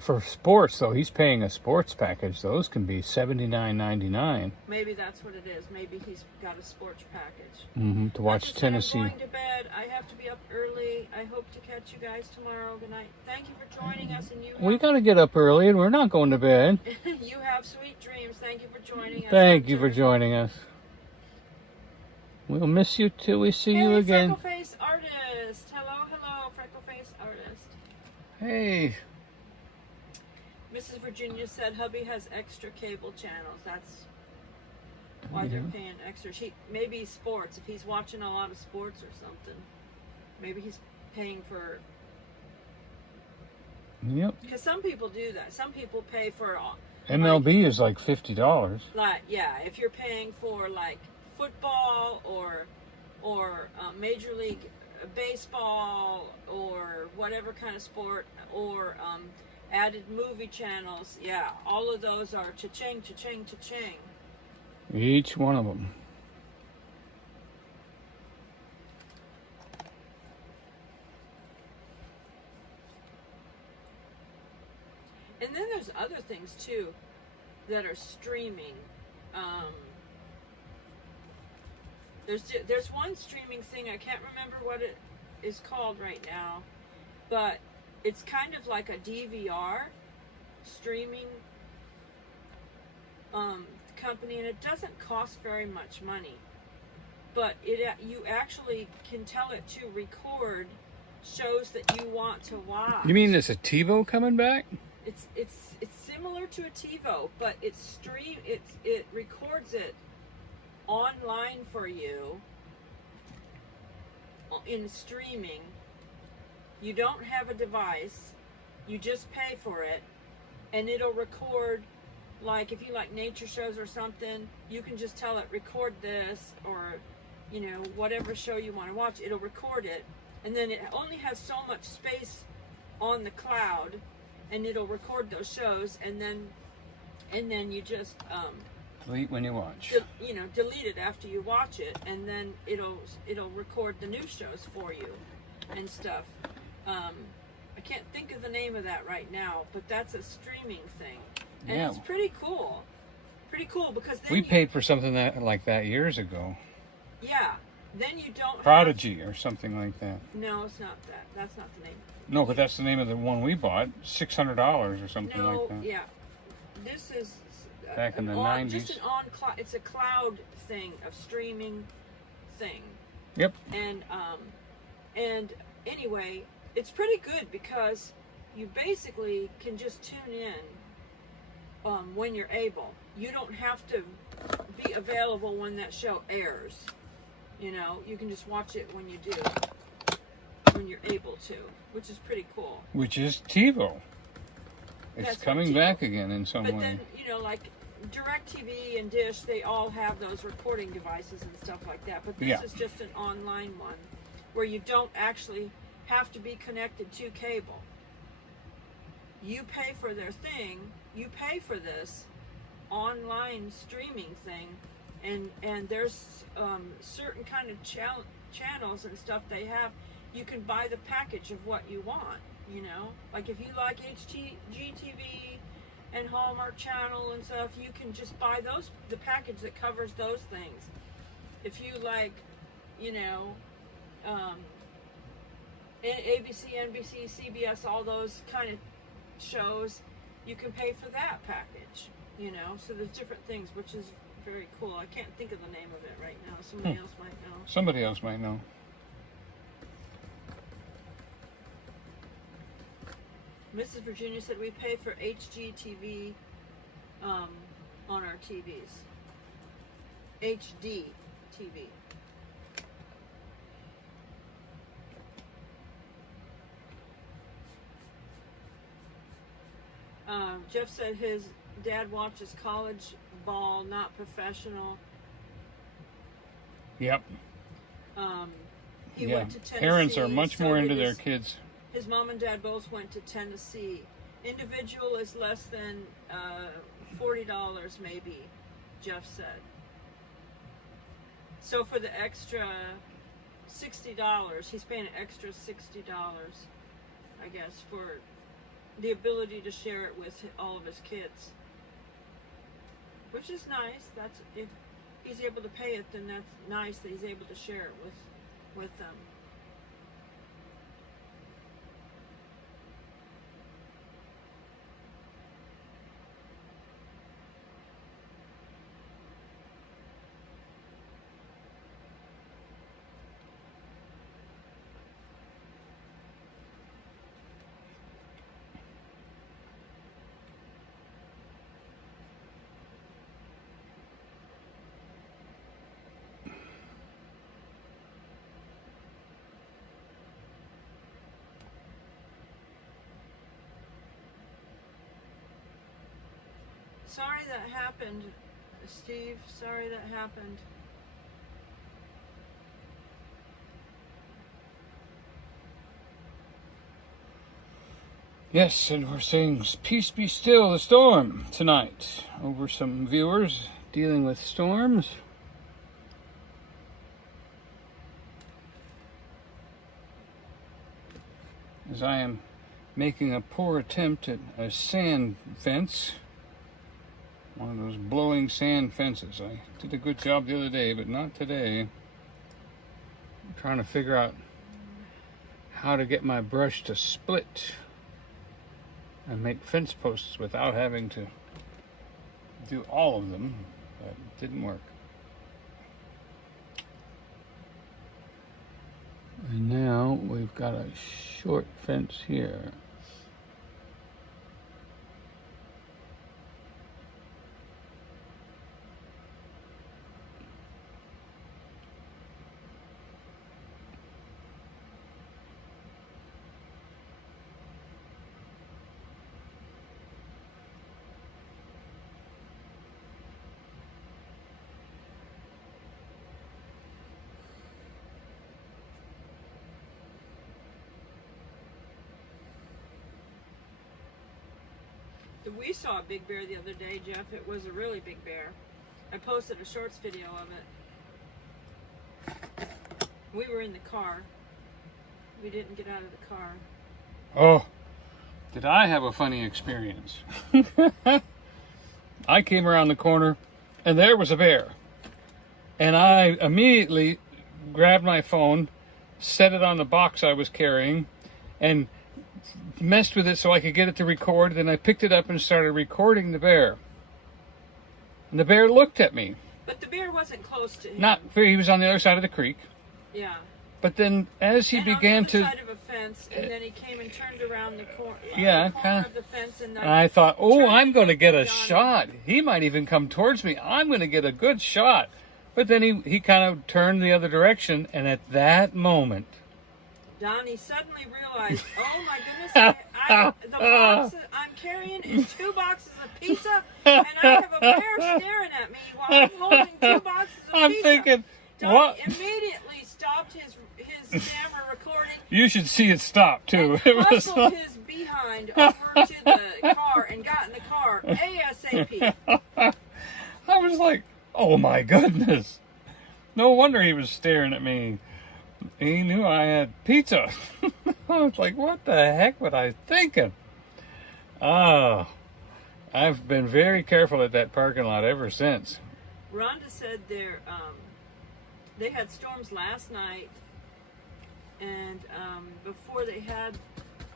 for sports though. He's paying a sports package. Those can be $79.99. Maybe that's what it is. Maybe he's got a sports package. To watch Tennessee. I'm going to bed. I have to be up early. I hope to catch you guys tomorrow. Good night. Thank you for joining us. And we got to get up early, and we're not going to bed. You have sweet dreams. Thank you for joining us. Thank you for joining us. We'll miss you till we see you again. Freckleface Artist. Hello, Freckleface Artist. Hey. Mrs. Virginia said hubby has extra cable channels. That's why they're paying extra. Maybe sports. If he's watching a lot of sports or something, maybe he's paying for. Yep. Because some people do that. Some people pay for. MLB is like $50. Like, yeah, if you're paying for like football or Major League Baseball or whatever kind of sport, or added movie channels, yeah, all of those are cha-ching, cha-ching, cha-ching. Each one of them. And then there's other things too that are streaming. There's one streaming thing, I can't remember what it is called right now, but it's kind of like a DVR streaming company, and it doesn't cost very much money, but you actually can tell it to record shows that you want to watch. You mean there's a TiVo coming back? It's similar to a TiVo, but it records it online for you in streaming. You don't have a device, you just pay for it, and it'll record, like if you like nature shows or something, you can just tell it record this, or whatever show you want to watch, it'll record it, and then it only has so much space on the cloud, and it'll record those shows, and then you just delete when you watch. Delete it after you watch it, and then it'll record the new shows for you and stuff. I can't think of the name of that right now, but that's a streaming thing, and it's pretty cool. Pretty cool, because then we paid for something like that years ago. Yeah, then you don't. Prodigy or something like that. No, it's not that. That's not the name. No, but that's the name of the one we bought. $600 or something like that. Yeah, this is back in the 90s. Just it's a cloud thing, of streaming thing. Yep. And anyway, it's pretty good because you basically can just tune in when you're able. You don't have to be available when that show airs. You know, you can just watch it when you do, when you're able to, which is pretty cool. Which is TiVo. It's That's coming TiVo. back again in some But way. then, you know, like DirecTV and Dish, they all have those recording devices and stuff like that. But this Yeah. is just an online one where you don't actually have to be connected to cable. You pay for their thing. You pay for this online streaming thing, and there's certain kind of channels and stuff they have. You can buy the package of what you want. You know, like if you like HGTV and Hallmark Channel and stuff, you can just buy the package that covers those things. If you like, you know, ABC, NBC, CBS, all those kind of shows, you can pay for that package, you know. So there's different things, which is very cool. I can't think of the name of it right now. Somebody else might know. Somebody else might know. Mrs. Virginia said we pay for HGTV on our TVs. HD TV. Jeff said his dad watches college ball, not professional. Yep. He went to Tennessee. Parents are much so more did into their kids. His mom and dad both went to Tennessee. Individual is less than $40 maybe, Jeff said. So for the extra $60, he's paying an extra $60, I guess, for the ability to share it with all of his kids. Which is nice. That's, if he's able to pay it, then that's nice that he's able to share it with them. Sorry that happened, Steve. Sorry that happened. Yes, and we're saying peace be still the storm tonight over some viewers dealing with storms. As I am making a poor attempt at a sand fence. One of those blowing sand fences. I did a good job the other day, but not today. I'm trying to figure out how to get my brush to split and make fence posts without having to do all of them, but it didn't work. And now we've got a short fence here. We saw a big bear the other day, Jeff. It was a really big bear. I posted a shorts video of it. We were in the car. We didn't get out of the car. Oh, did I have a funny experience? I came around the corner and there was a bear. And I immediately grabbed my phone, set it on the box I was carrying, and messed with it so I could get it to record. Then I picked it up and started recording the bear. And the bear looked at me. But the bear wasn't close to him. He was on the other side of the creek. Yeah. But then as he and began on the to... other side of a fence, and then he came and turned around the, Yeah, the corner of the fence, and I thought, oh, turned I'm going to get a Donny. shot. He might even come towards me. I'm going to get a good shot. But then he kind of turned the other direction, and at that moment... Donny suddenly realized, oh my goodness, the box I'm carrying is 2 boxes of pizza, and I have a bear staring at me while I'm holding 2 boxes of I'm pizza. thinking, Donny what? immediately stopped his camera recording. You should see it stop, too. And hustled his behind over to the car and got in the car ASAP. I was like, oh my goodness. No wonder he was staring at me. He knew I had pizza. I was like, what the heck was I thinking? I've been very careful at that parking lot ever since. Rhonda said they had storms last night, and before they had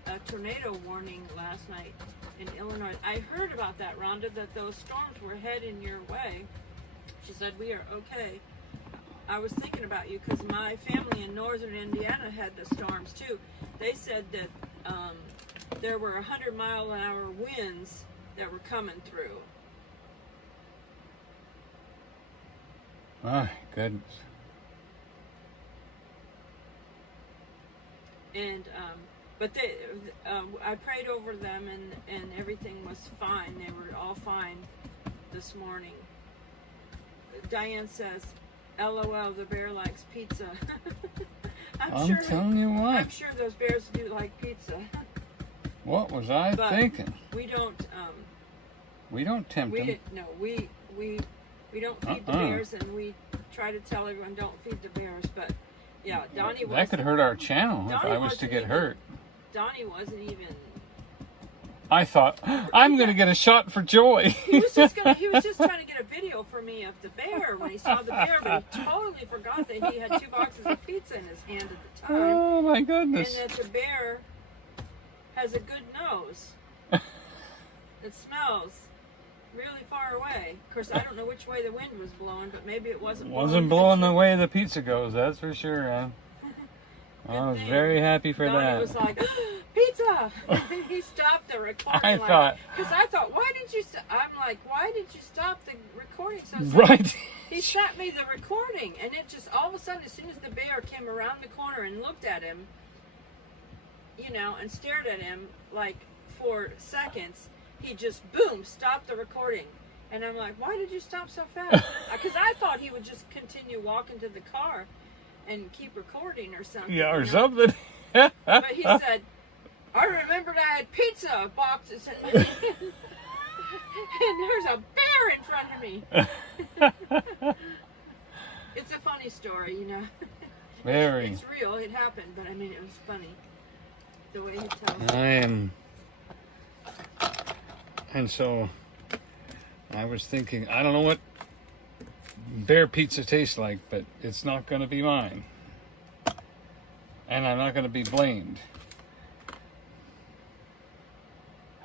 a tornado warning last night in Illinois. I heard about that, Rhonda, that those storms were heading your way. She said, we are okay. I was thinking about you because my family in northern Indiana had the storms too. They said that there were 100-mile-an-hour winds that were coming through. My goodness. And but I prayed over them, and everything was fine. They were all fine this morning. Diane says, LOL, the bear likes pizza. I'm telling you what. I'm sure those bears do like pizza. What was I thinking? We don't. We don't tempt them. No, we don't feed the bears, and we try to tell everyone don't feed the bears. But yeah, Donny was. That could hurt our channel if I was to get hurt. Donny wasn't even. I thought, I'm going to get a shot for joy. He was just trying to get a video for me of the bear when he saw the bear, but he totally forgot that he had 2 boxes of pizza in his hand at the time. Oh my goodness. And that the bear has a good nose. It smells really far away. Of course, I don't know which way the wind was blowing, but maybe it wasn't blowing the way the pizza goes, that's for sure. I was very happy for Donny that. was like, pizza! And he stopped the recording. Because I thought, why did you I'm like, why did you stop the recording so soon? Right. He sent me the recording, and it just, all of a sudden, as soon as the bear came around the corner and looked at him, and stared at him, like, for seconds, he just, boom, stopped the recording. And I'm like, why did you stop so fast? Because I thought he would just continue walking to the car and keep recording or something. Yeah, or something. But he said, I remembered I had pizza boxes in my hand. And there's a bear in front of me. It's a funny story, Very. It's real. It happened, but I mean, it was funny. The way he tells it. And so I was thinking, I don't know what bear pizza tastes like, but it's not going to be mine. And I'm not going to be blamed.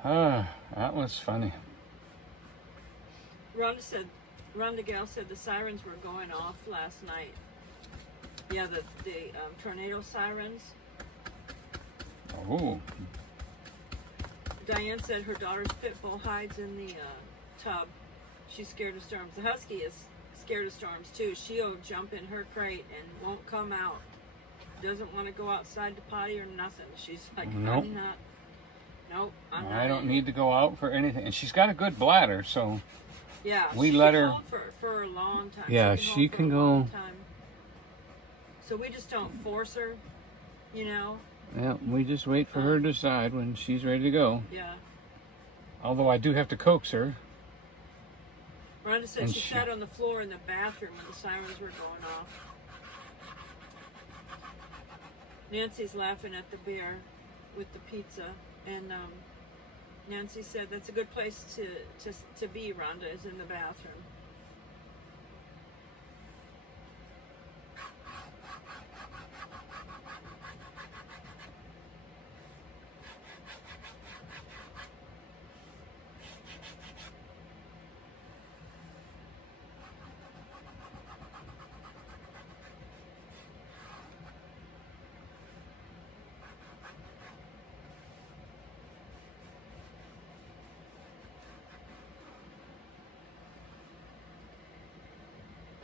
That was funny. Rhonda Gale said the sirens were going off last night. Yeah, the tornado sirens. Oh. Diane said her daughter's pit bull hides in the tub. She's scared of storms. The husky is scared of storms too. She'll jump in her crate and won't come out. Doesn't want to go outside to potty or nothing. She's like, nope. I'm not. I don't need to go out for anything. And she's got a good bladder, so yeah, we let her hold for a long time. Yeah, she can go. So we just don't force her, Yeah, we just wait for her to decide when she's ready to go. Yeah. Although I do have to coax her. Rhonda said she sat on the floor in the bathroom when the sirens were going off. Nancy's laughing at the bear with the pizza, and Nancy said that's a good place to be, Rhonda, is in the bathroom.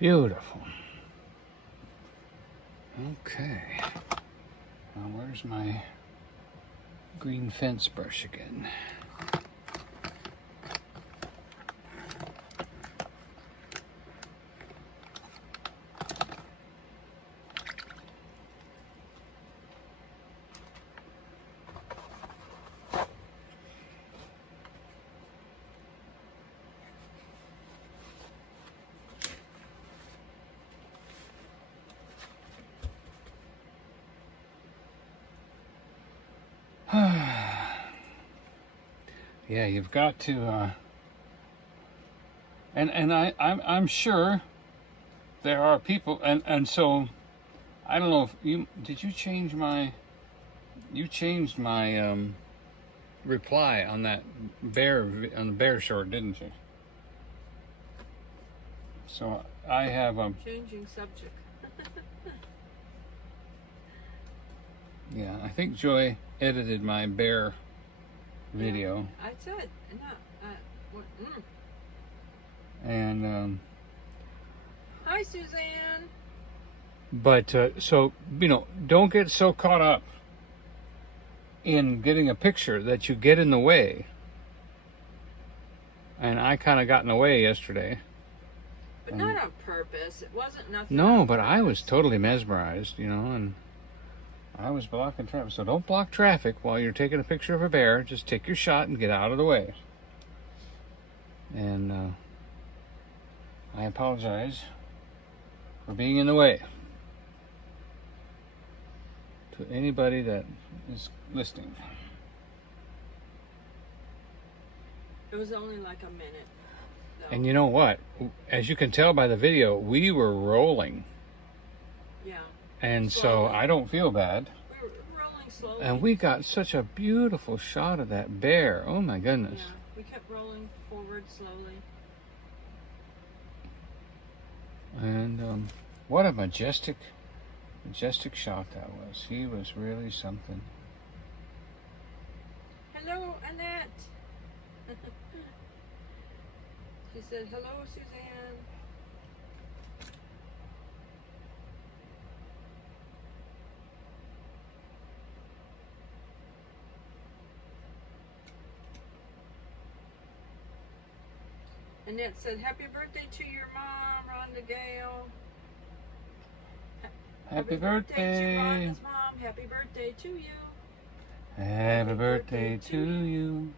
Beautiful. Okay. Now where's my green fence brush again? Yeah, you've got to, I'm sure there are people, and so I don't know if you changed my reply on that on the bear short, didn't you? So I have Changing subject. yeah, I think Joy edited my bear video. I said, And Hi, Suzanne. but so don't get so caught up in getting a picture that you get in the way. And I kind of got in the way yesterday. But not on purpose. It wasn't nothing. No, but I was totally mesmerized, and I was blocking traffic. So don't block traffic while you're taking a picture of a bear. Just take your shot and get out of the way. And I apologize for being in the way to anybody that is listening. It was only like a minute. Though. And you know what? As you can tell by the video, we were rolling. Yeah. And slowly. so I don't feel bad. We were rolling slowly. And we got such a beautiful shot of that bear. Oh my goodness. Yeah, we kept rolling forward slowly. And what a majestic shot that was. He was really something. Hello, Annette. She said, hello, Suzanne. Annette said, happy birthday to your mom, Rhonda Gale. Happy to birthday. Rhonda's mom. Happy birthday to you. Happy birthday to you.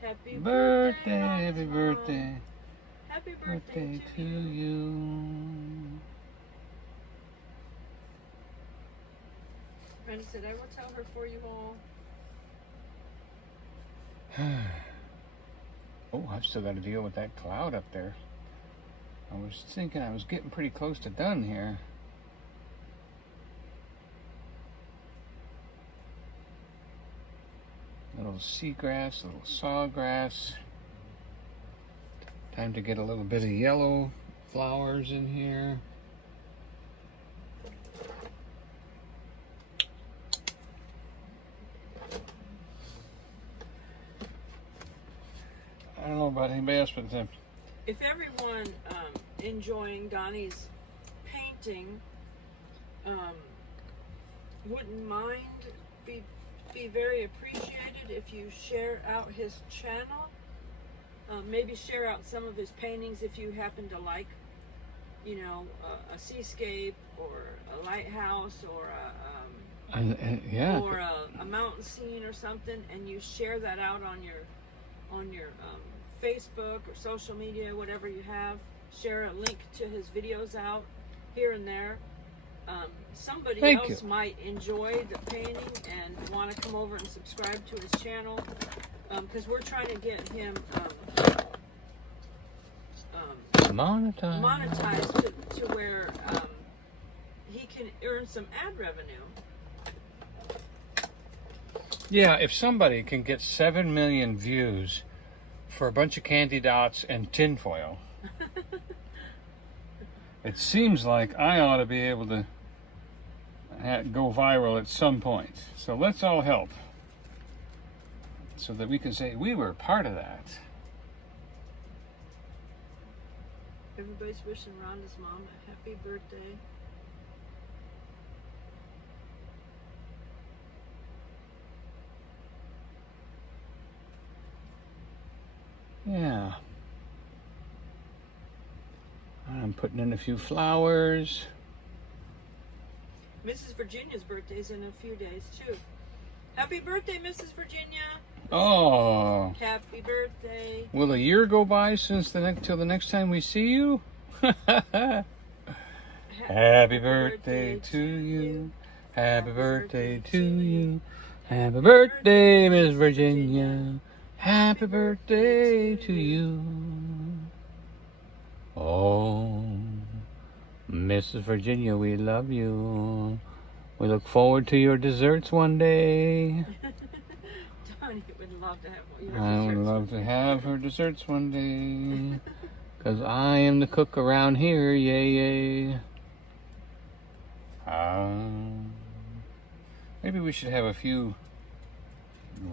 Happy Birthday, Rhonda's happy mom. birthday. Happy Birthday to you. you. Brenda said, I will tell her for you all. Oh, I've still got to deal with that cloud up there. I was thinking I was getting pretty close to done here. Little seagrass, little sawgrass. Time to get a little bit of yellow flowers in here. I don't know about anybody else, but If everyone enjoying Donnie's painting wouldn't mind, be very appreciated if you share out his channel. Maybe share out some of his paintings if you happen to like, a seascape or a lighthouse or yeah, or a mountain scene or something, and you share that out on your Facebook or social media, whatever you have. Share a link to his videos out here and there. Somebody Thank else you. might enjoy the painting and want to come over and subscribe to his channel, because we're trying to get him monetized to where he can earn some ad revenue. Yeah, if somebody can get 7 million views for a bunch of candy dots and tinfoil, it seems like I ought to be able to go viral at some point. So let's all help so that we can say we were part of that. Everybody's wishing Rhonda's mom a happy birthday. Yeah. I'm putting in a few flowers. Mrs. Virginia's birthday's in a few days too. Happy birthday, Mrs. Virginia. Oh. Happy birthday. Will a year go by since till the next time we see you? Happy birthday to you. Happy birthday to you. Happy birthday, Miss Virginia. Happy birthday to you. Oh, Mrs. Virginia, we love you. We look forward to your desserts one day. Donny would love to have your I would desserts. love to have her desserts one day. Because I am the cook around here. Yay, yay. Maybe we should have a few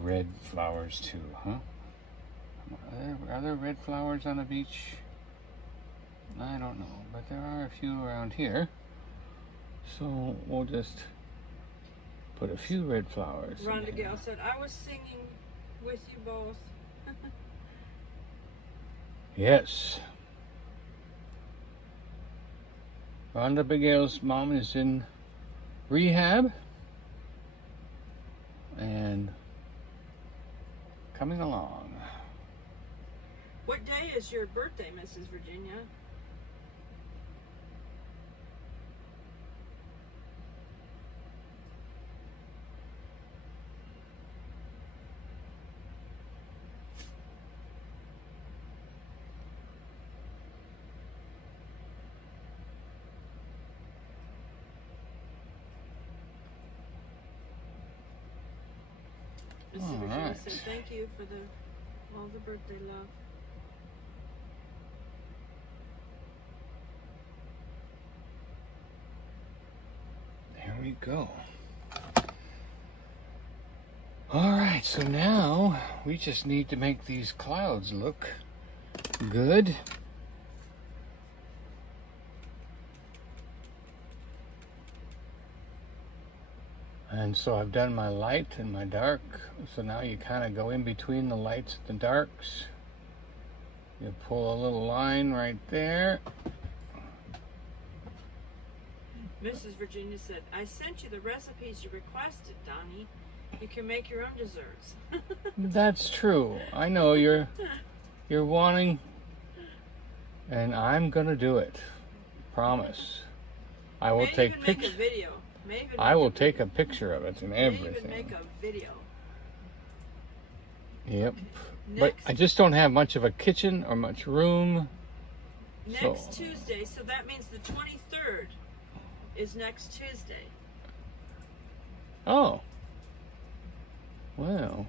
red flowers too, huh? Are there red flowers on the beach? I don't know, but there are a few around here. So we'll just put a few red flowers. Rhonda Gale said, I was singing with you both. Yes. Rhonda Bigale's mom is in rehab and coming along. What day is your birthday, Mrs. Virginia? Mrs. All Virginia right. said, thank you for all the birthday love. There we go. All right, so now we just need to make these clouds look good. And so I've done my light and my dark. So now you kind of go in between the lights and the darks. You pull a little line right there. Mrs. Virginia said, I sent you the recipes you requested, Donny. You can make your own desserts. That's true. I know you're wanting, and I'm gonna do it. Promise. I will take pictures. Make a video. I will take a picture of it and everything. Even make a video. Yep. But Next, I just don't have much of a kitchen or much room. next Tuesday, so that means the 23rd is next Tuesday. Oh. Well.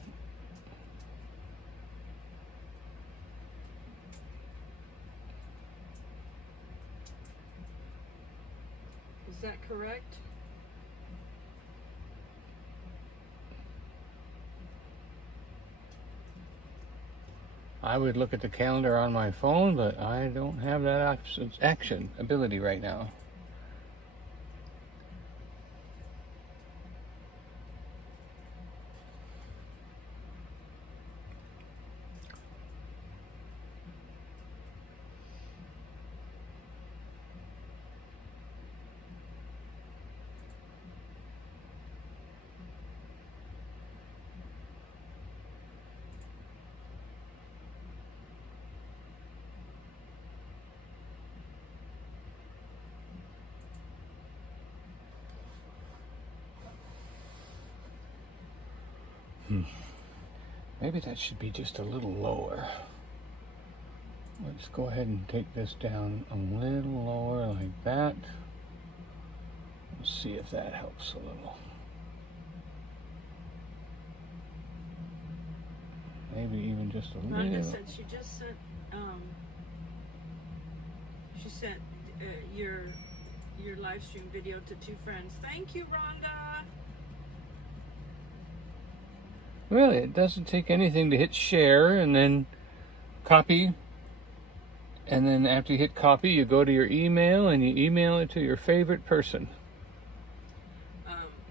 Is that correct? I would look at the calendar on my phone, but I don't have that action ability right now. Maybe that should be just a little lower. Let's go ahead and take this down a little lower like that. Let's see if that helps a little. Maybe even just a Rhonda little. said she just sent, she sent your live stream video to 2 friends. Thank you, Rhonda. Really, it doesn't take anything to hit share and then copy And then after you hit copy, you go to your email and you email it to your favorite person.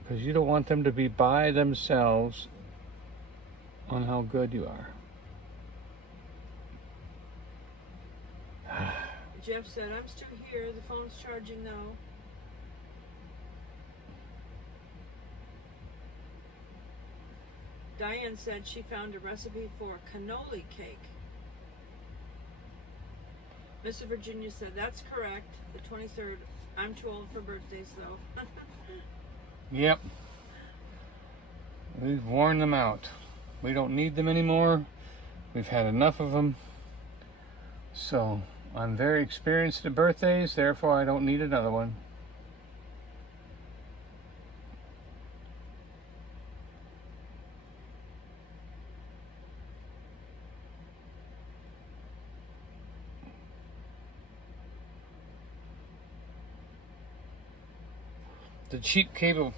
Because you don't want them to be by themselves on how good you are. Jeff said, I'm still here. The phone's charging though. Diane said she found a recipe for cannoli cake. Mr. Virginia said, that's correct. The 23rd. I'm too old for birthdays though. Yep. We've worn them out. We don't need them anymore. We've had enough of them. So I'm very experienced at birthdays, therefore I don't need another one. The cheap cable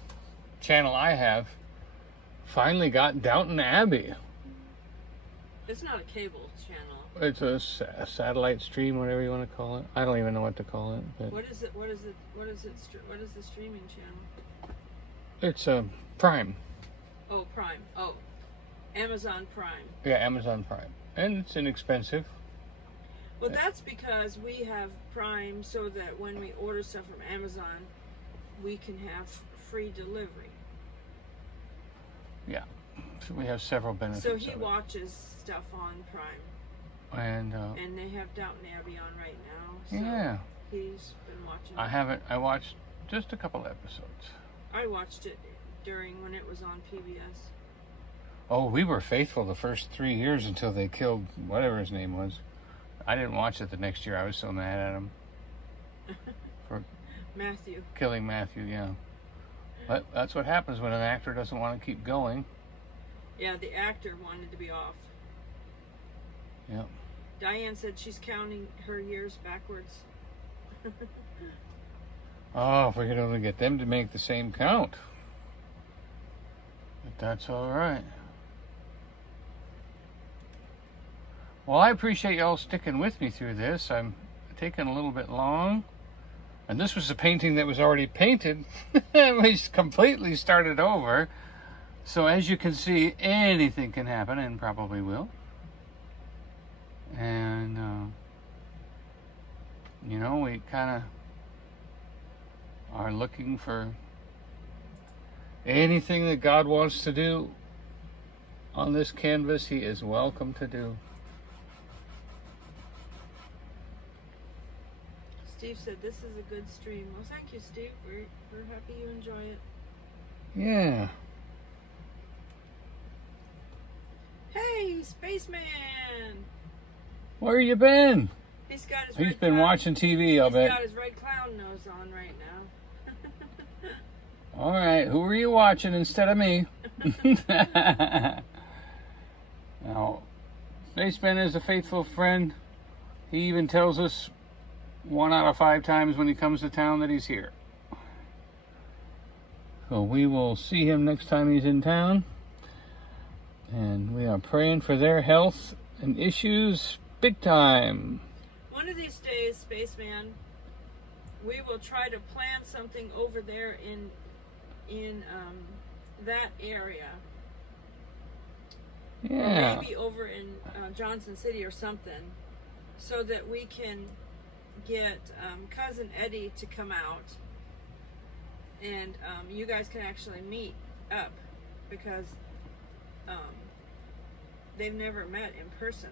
channel I have finally got Downton Abbey. It's not a cable channel. It's a satellite stream, whatever you want to call it. I don't even know what to call it. But What is it? What is the streaming channel? it's Prime. Oh, Prime. Oh, Amazon Prime. Yeah, Amazon Prime. And it's inexpensive. Well, that's because we have Prime so that when we order stuff from Amazon, we can have free delivery. Yeah. So we have several benefits. So he of it. watches stuff on Prime. And they have Downton Abbey on right now. So yeah. he's been watching I it. haven't. I watched just a couple episodes. I watched it during when it was on PBS. Oh, we were faithful the first 3 years until they killed whatever his name was. I didn't watch it the next year. I was so mad at him for Matthew. killing Matthew. Yeah, but that's what happens when an actor doesn't want to keep going. Yeah, the actor wanted to be off. Yeah. Diane said she's counting her years backwards. Oh, if we could only get them to make the same count. But that's all right. Well, I appreciate y'all sticking with me through this. I'm taking a little bit long. And this was a painting that was already painted. We completely started over. So as you can see, anything can happen, and probably will. And, you know, we kind of are looking for anything that God wants to do on this canvas. He is welcome to do. Steve said this is a good stream. Well, thank you, Steve. We're happy you enjoy it. Yeah. Hey, Spaceman! Where you been? He's got his He's red been clown- watching TV, I'll bet. He's got his red clown nose on right now. All right, who are you watching instead of me? Now, Spaceman is a faithful friend. He even tells us 1 out of 5 times when he comes to town that he's here. So we will see him next time he's in town. And we are praying for their health and issues big time. One of these days, Spaceman, we will try to plan something over there in that area. Yeah. Or maybe over in Johnson City or something, so that we can get Cousin Eddie to come out, and you guys can actually meet up, because they've never met in person,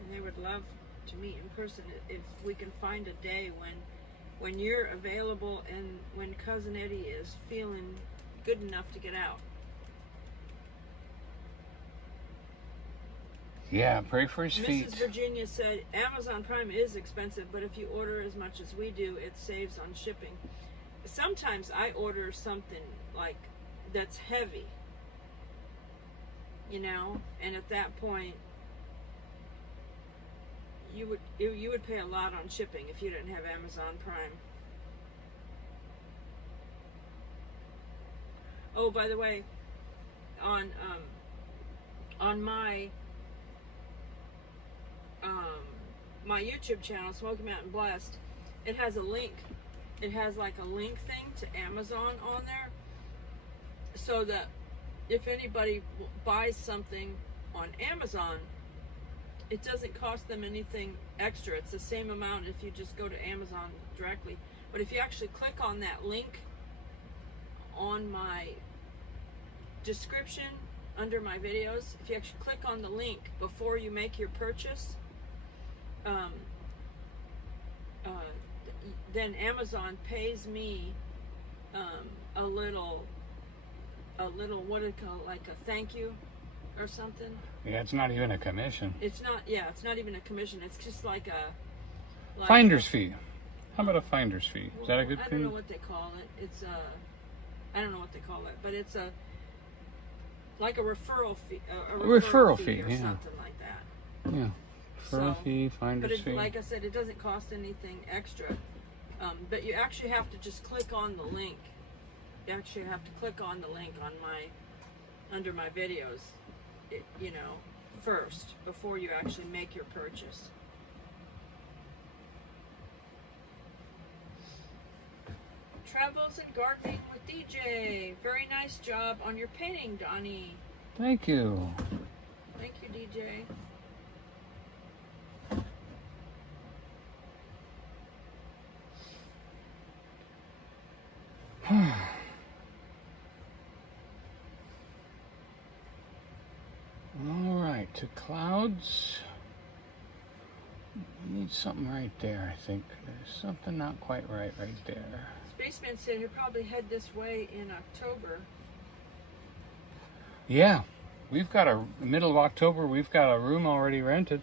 and they would love to meet in person if we can find a day when you're available and when Cousin Eddie is feeling good enough to get out. Yeah, pray for his feet. Mrs. Virginia said Amazon Prime is expensive, but if you order as much as we do, it saves on shipping. Sometimes I order something like that's heavy, you know, and at that point you would pay a lot on shipping if you didn't have Amazon Prime. Oh, by the way, on my my YouTube channel, Smoky Mountain Blessed, it has a link. It has like a link thing to Amazon on there, so that if anybody buys something on Amazon, it doesn't cost them anything extra. It's the same amount if you just go to Amazon directly. But if you actually click on that link on my description under my videos, if you actually click on the link before you make your purchase, then Amazon pays me a little, what do you call it, like a thank you or something. Yeah, it's not even a commission. It's not. Yeah, it's not even a commission. It's just like a finder's fee. How about a finder's fee? Is that a good I thing? don't know what they call it. It's I don't know what they call it, but it's like a referral fee. A referral fee fee, or yeah. something like that. Yeah. Referral fee, finder's But fee. like I said, it doesn't cost anything extra. But you actually have to just click on the link. You actually have to click on the link on under my videos, first, before you actually make your purchase. Travels and Gardening with DJ. Very nice job on your painting, Donny. Thank you. Thank you, DJ. All right, to clouds. We need something right there, I think. There's something not quite right there. Spaceman said he'll probably head this way in October. Yeah, we've got middle of October, we've got a room already rented.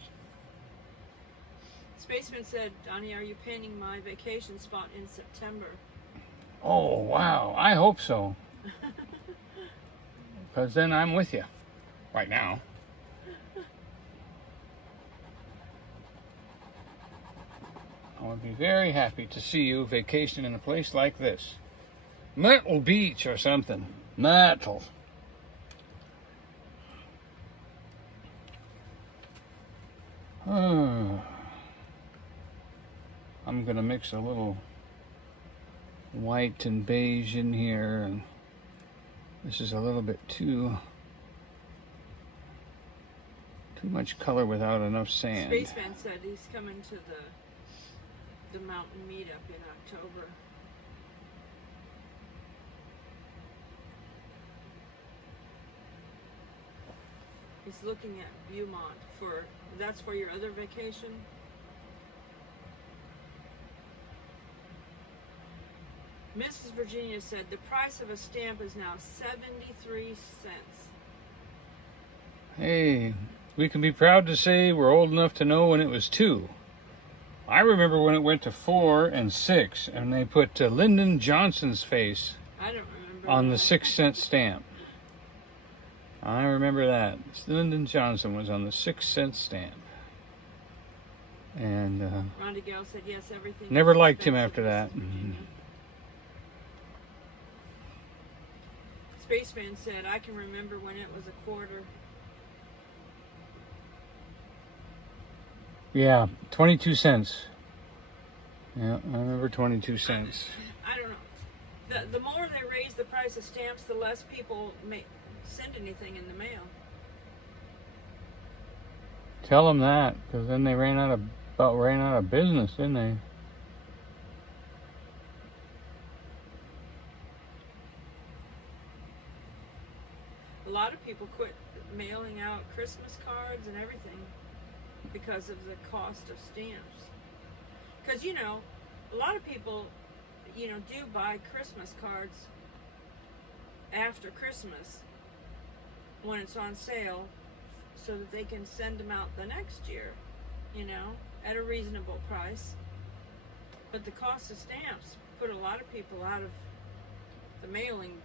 Spaceman said, Donnie, are you painting my vacation spot in September? Oh, wow, I hope so. Because then I'm with you right now. I would be very happy to see you vacation in a place like this. Myrtle Beach or something. Myrtle. I'm going to mix a little white and beige in here. And this is a little bit too much color without enough sand. Spaceman said he's coming to the mountain meetup in October. He's looking at Beaumont that's for your other vacation? Mrs. Virginia said the price of a stamp is now 73 cents. Hey, we can be proud to say we're old enough to know when it was 2. I remember when it went to 4 and 6, and they put Lyndon Johnson's face I don't remember on the 6-cent stamp. I remember that. Lyndon Johnson was on the 6-cent stamp. And Rhonda Gale said yes, everything. never is liked him expensive after in that. Virginia. Spaceman said, I can remember when it was a quarter. Yeah, 22 cents. Yeah, I remember 22 cents. I don't know. The more they raise the price of stamps, the less people may send anything in the mail. Tell them that, because then they ran out of business, didn't they? A lot of people quit mailing out Christmas cards and everything because of the cost of stamps. Because, a lot of people, do buy Christmas cards after Christmas when it's on sale so that they can send them out the next year, at a reasonable price. But the cost of stamps put a lot of people out of the mailing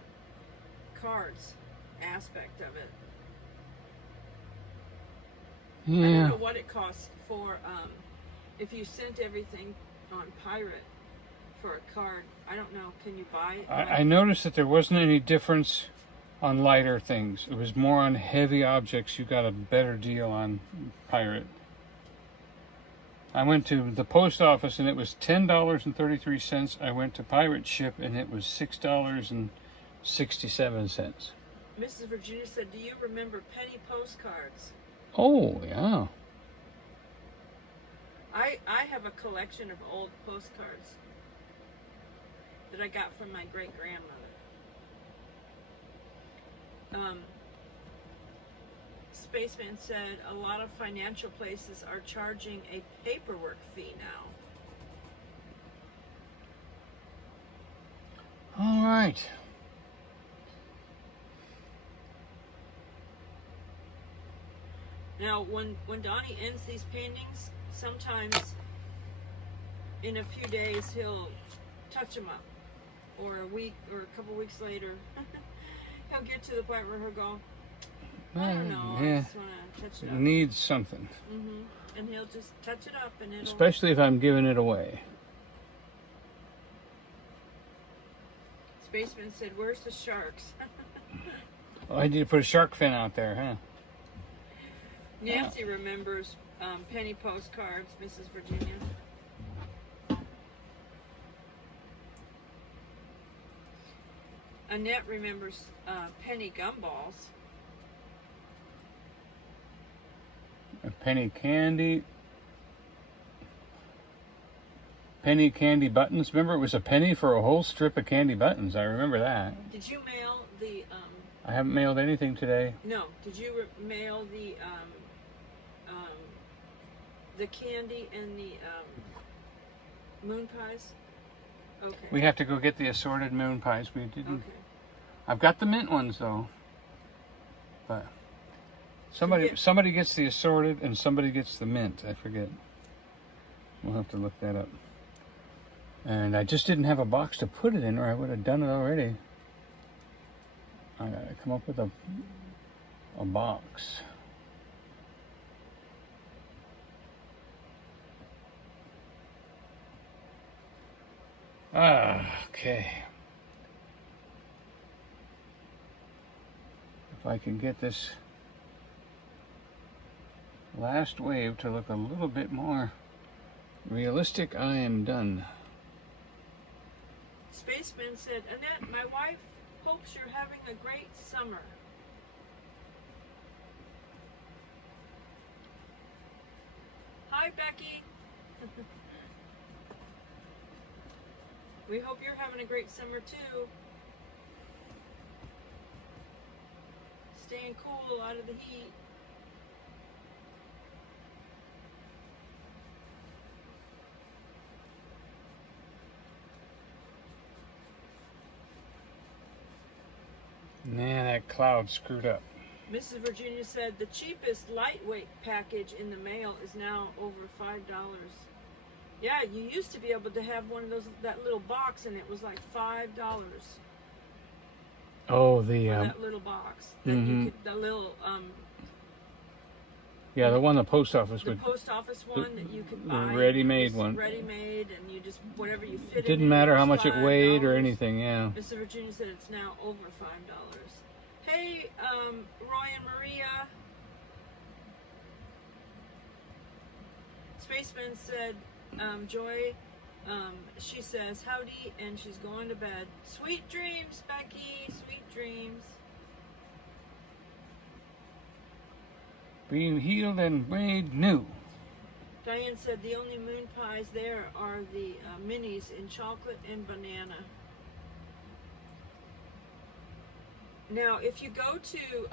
cards aspect of it. I don't Yeah. know what it costs for if you sent everything on Pirate for a card. I don't know. Can you buy it? I noticed that there wasn't any difference on lighter things. It was more on heavy objects. You got a better deal on Pirate. I went to the post office and it was $10.33. I went to Pirate Ship and it was $6.67. Mrs. Virginia said, do you remember penny postcards? Oh, yeah. I have a collection of old postcards that I got from my great-grandmother. Spaceman said a lot of financial places are charging a paperwork fee now. All right. Now, when Donnie ends these paintings, sometimes in a few days he'll touch them up, or a week or a couple weeks later he'll get to the point where he'll go, I don't know, Yeah. I just want to touch it It up. needs something. And he'll just touch it up, and it'll... Especially if I'm giving it away. Spaceman said, where's the sharks? Oh, I need to put a shark fin out there, huh? Nancy remembers penny postcards, Mrs. Virginia. Annette remembers penny gumballs. A penny candy. Penny candy buttons. Remember, it was a penny for a whole strip of candy buttons. I remember that. Did you mail the... I haven't mailed anything today. No. Did you mail the candy and the moon pies? Okay. We have to go get the assorted moon pies. We didn't. Okay. I've got the mint ones though. But somebody gets the assorted and somebody gets the mint. I forget. We'll have to look that up. And I just didn't have a box to put it in, or I would have done it already. I gotta come up with a box. Okay. If I can get this last wave to look a little bit more realistic, I am done. Spaceman said, Annette, my wife hopes you're having a great summer. Hi, Becky. We hope you're having a great summer too. Staying cool out of the heat. Man, that cloud screwed up. Mrs. Virginia said the cheapest lightweight package in the mail is now over $5. Yeah, you used to be able to have one of those, that little box, and it was like $5. Oh, that little box. That you could, the little yeah, the one the post office the would. post office one that you could buy. Ready-made one. Ready-made, and you just whatever you fit. It didn't matter how much it weighed or anything. Yeah. Mr. Virginia said it's now over $5. Hey, Roy and Maria. Spaceman said, Joy, she says, howdy, and she's going to bed. Sweet dreams, Becky, sweet dreams. Being healed and made new. Diane said the only moon pies there are the minis in chocolate and banana. Now, if you go to,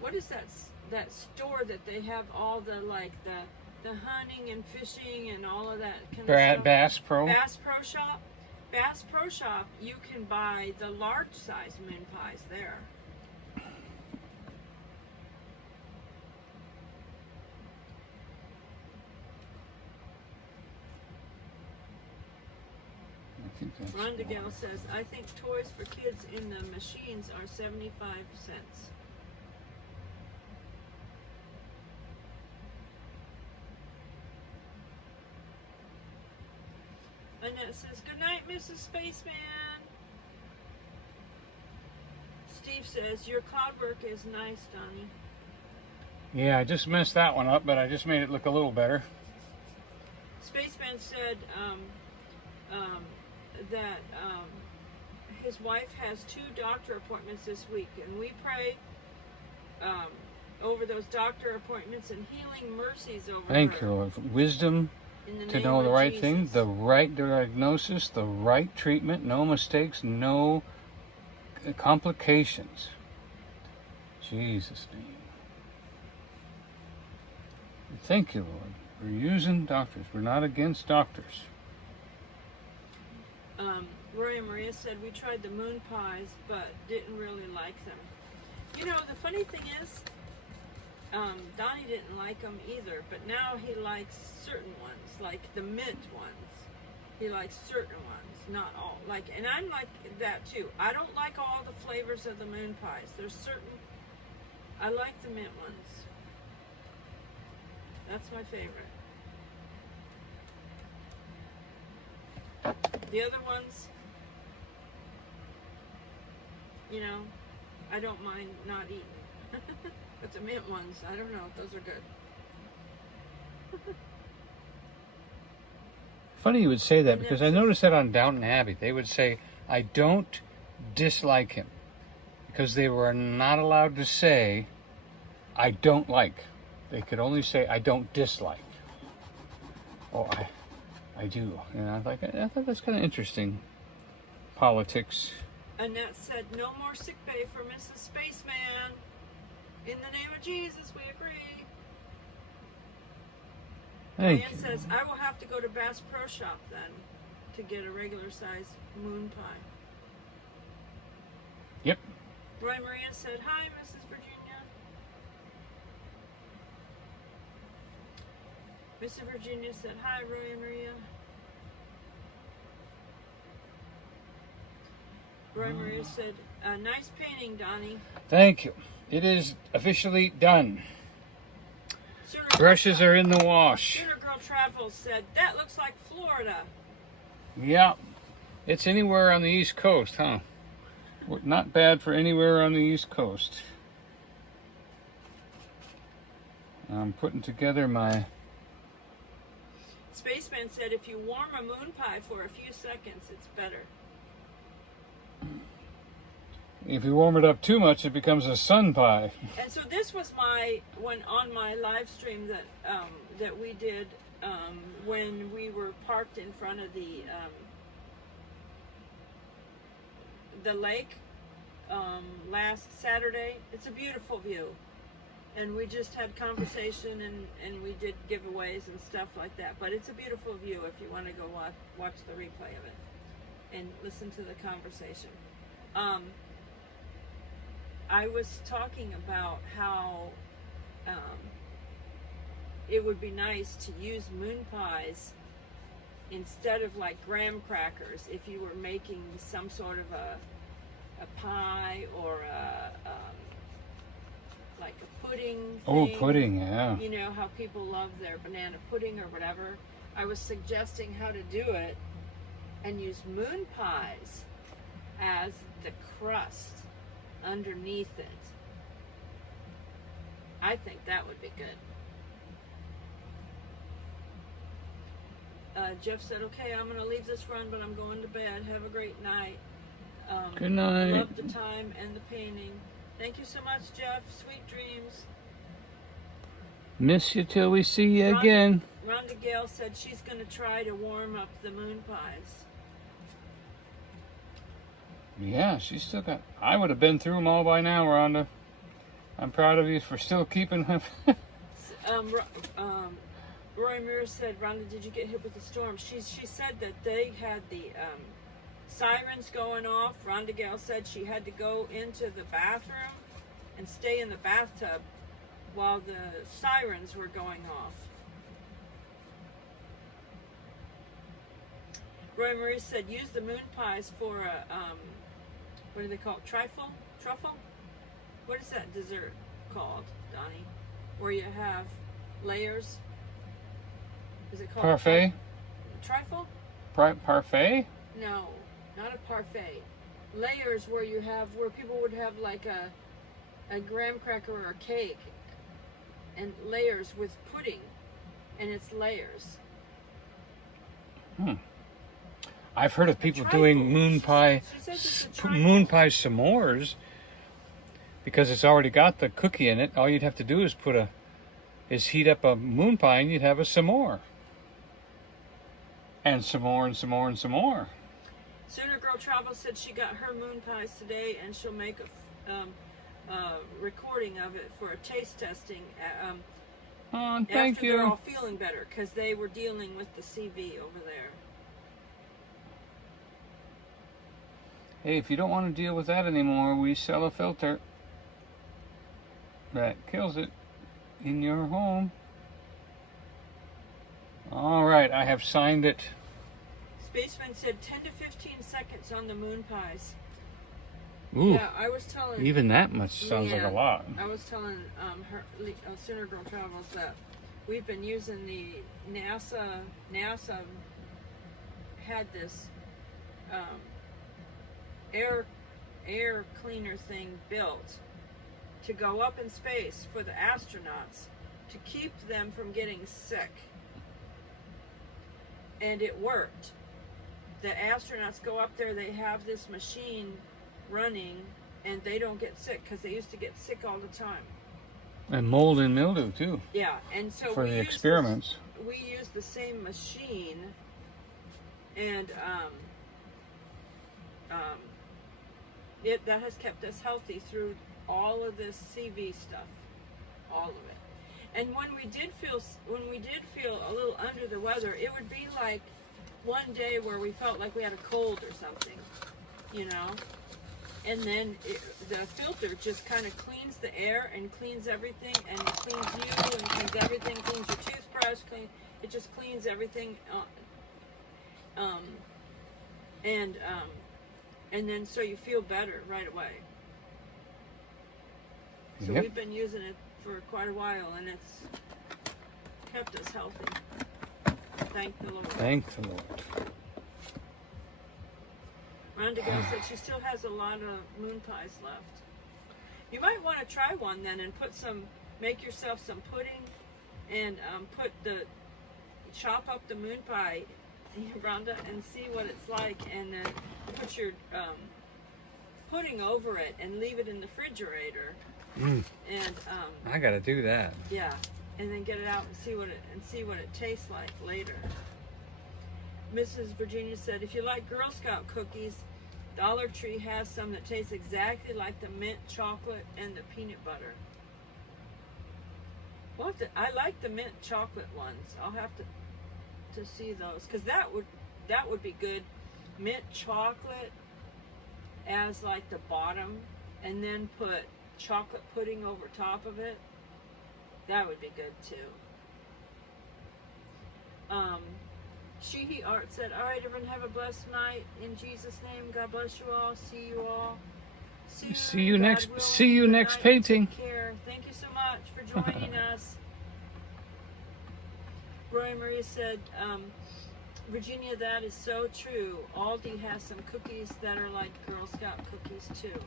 what is that store that they have all the, like, the hunting and fishing and all of that kind of stuff? Bass Pro? Bass Pro Shop. Bass Pro Shop, you can buy the large size moon pies there. Rhonda Gale says, I think toys for kids in the machines are 75 cents. Annette says, good night, Mrs. Spaceman. Steve says, your cloud work is nice, Donnie. Yeah, I just messed that one up, but I just made it look a little better. Spaceman said that his wife has 2 doctor appointments this week, and we pray over those doctor appointments and healing mercies over Thank her. you, Lord. Wisdom In the to name know the of right Jesus. thing, the right diagnosis, the right treatment, no mistakes, no complications. Jesus' name. Thank you, Lord. We're using doctors. We're not against doctors. Roy and Maria said we tried the moon pies, but didn't really like them. You know, the funny thing is, Donnie didn't like them either, but now he likes certain ones, like the mint ones. He likes certain ones, not all. Like, and I'm like that too. I don't like all the flavors of the moon pies. There's certain, I like the mint ones. That's my favorite. The other ones, you know, I don't mind not eating. But the mint ones, I don't know, those are good. Funny you would say that, And because that's I just- noticed that on Downton Abbey. They would say, I don't dislike him. Because they were not allowed to say, I don't like. They could only say, I don't dislike. Oh, I do. And I thought that's kind of interesting. Politics. Annette said, no more sick bay for Mrs. Spaceman. In the name of Jesus, we agree. Thank Diane you. says, I will have to go to Bass Pro Shop then to get a regular size moon pie. Yep. Roy Maria said, hi, Mrs. Virginia. Mrs. Virginia said, hi, Roy and Maria. Roy Maria said, nice painting, Donnie. Thank you. It is officially done. Sooner Brushes are in the wash. Sooner Girl Travels said, that looks like Florida. Yeah. It's anywhere on the East Coast, huh? Not bad for anywhere on the East Coast. I'm putting together my... Spaceman said, if you warm a moon pie for a few seconds, it's better. If you warm it up too much, it becomes a sun pie. And so this was my on my live stream that that we did when we were parked in front of the lake last Saturday. It's a beautiful view, and we just had conversation and we did giveaways and stuff like that. But it's a beautiful view if you want to go watch the replay of it and listen to the conversation. I was talking about how it would be nice to use moon pies instead of like graham crackers if you were making some sort of a pie or like a pudding thing. Oh, pudding, yeah. You know how people love their banana pudding or whatever. I was suggesting how to do it and use moon pies as the crust underneath it. I think that would be good. Jeff said, okay, I'm going to leave this run, but I'm going to bed. Have a great night. Good night. Love the time and the painting. Thank you so much, Jeff. Sweet dreams. Miss you till we see you again. Rhonda Gale said she's going to try to warm up the moon pies. Yeah, she's still got... I would have been through them all by now, Rhonda. I'm proud of you for still keeping them. Roy Muir said, Rhonda, did you get hit with the storm? She said that they had the sirens going off. Rhonda Gale said she had to go into the bathroom and stay in the bathtub while the sirens were going off. Roy Marie said, use the moon pies for a, what do they call it? Trifle? Truffle? What is that dessert called, Donnie? Where you have layers? Is it called Parfait? Trifle? Parfait? No, not a parfait. Layers where you have, where people would have like a graham cracker or a cake, and layers with pudding, and it's layers. I've heard of people doing moon pie s'mores because it's already got the cookie in it. All you'd have to do is heat up a moon pie and you'd have a some more. And some more and some more and some more. Sooner Girl Travel said she got her moon pies today and she'll make a recording of it for a taste testing Thank after you. they're all feeling better because they were dealing with the CV over there. Hey, if you don't want to deal with that anymore, we sell a filter that kills it in your home. All right, I have signed it. Spaceman said 10 to 15 seconds on the moon pies. Ooh, Yeah, I was telling... even that much sounds like a lot. I was telling Sooner Girl Travels that we've been using the NASA had this air cleaner thing built to go up in space for the astronauts to keep them from getting sick. And it worked. The astronauts go up there, they have this machine running, and they don't get sick because they used to get sick all the time. And mold and mildew too. Yeah, and so for the experiments. We use the same machine, and that has kept us healthy through all of this CV stuff, all of it. And when we did feel a little under the weather, it would be like one day where we felt like we had a cold or something, you know. And then the filter just kind of cleans the air and cleans everything, and it cleans you and cleans everything, cleans your toothbrush, it just cleans everything. And then so you feel better right away. So Yep. we've been using it for quite a while, and it's kept us healthy. Thank the Lord. Thank the Lord. Rhonda Gal said she still has a lot of moon pies left. You might want to try one then and make yourself some pudding and chop up the moon pie, Rhonda, and see what it's like, and then put your pudding over it and leave it in the refrigerator. And I gotta do that. yeah, and then get it out and see what it tastes like later. Mrs. Virginia said, if you like Girl Scout cookies, Dollar Tree has some that taste exactly like the mint chocolate and the peanut butter. I like the mint chocolate ones. I'll have to see those, because that would be good. Mint chocolate as like the bottom, and then put chocolate pudding over top of it. That would be good too. Sheehy Art said, all right, everyone, have a blessed night. In Jesus' name, God bless you all. See you all. See you next painting. Take care. Thank you so much for joining us. Roy Maria said, Virginia, that is so true. Aldi has some cookies that are like Girl Scout cookies too.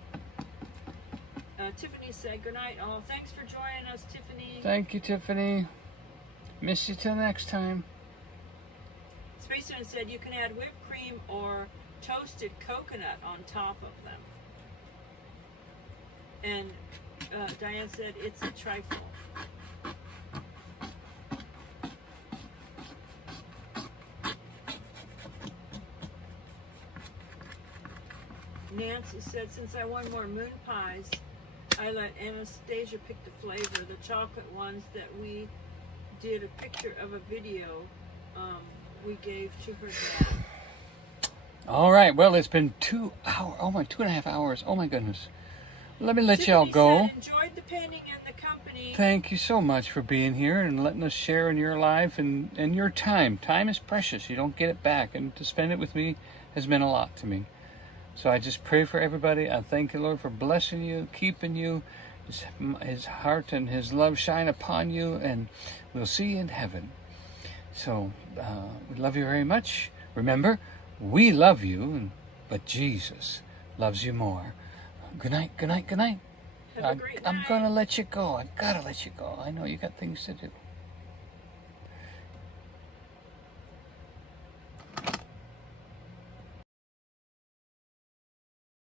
Tiffany said, good night all. Thanks for joining us, Tiffany. Thank you, Tiffany. Miss you till next time. Spaceman said you can add whipped cream or toasted coconut on top of them. And Diane said it's a trifle. Nancy said, since I won more moon pies, I let Anastasia pick the flavor. The chocolate ones that we did a picture of a video we gave to her dad. All right. Well, it's been 2 hours. Oh my, 2.5 hours. Oh my goodness. Let me let y'all go. Said, enjoyed the painting and the company. Thank you so much for being here and letting us share in your life and your time. Time is precious. You don't get it back. And to spend it with me has meant a lot to me. So I just pray for everybody. I thank you, Lord, for blessing you, keeping you, his heart and his love shine upon you, and we'll see you in heaven. So we love you very much. Remember, we love you, but Jesus loves you more. Good night, good night, good night. Have a great night. I'm going to let you go. I got to let you go. I know you got things to do.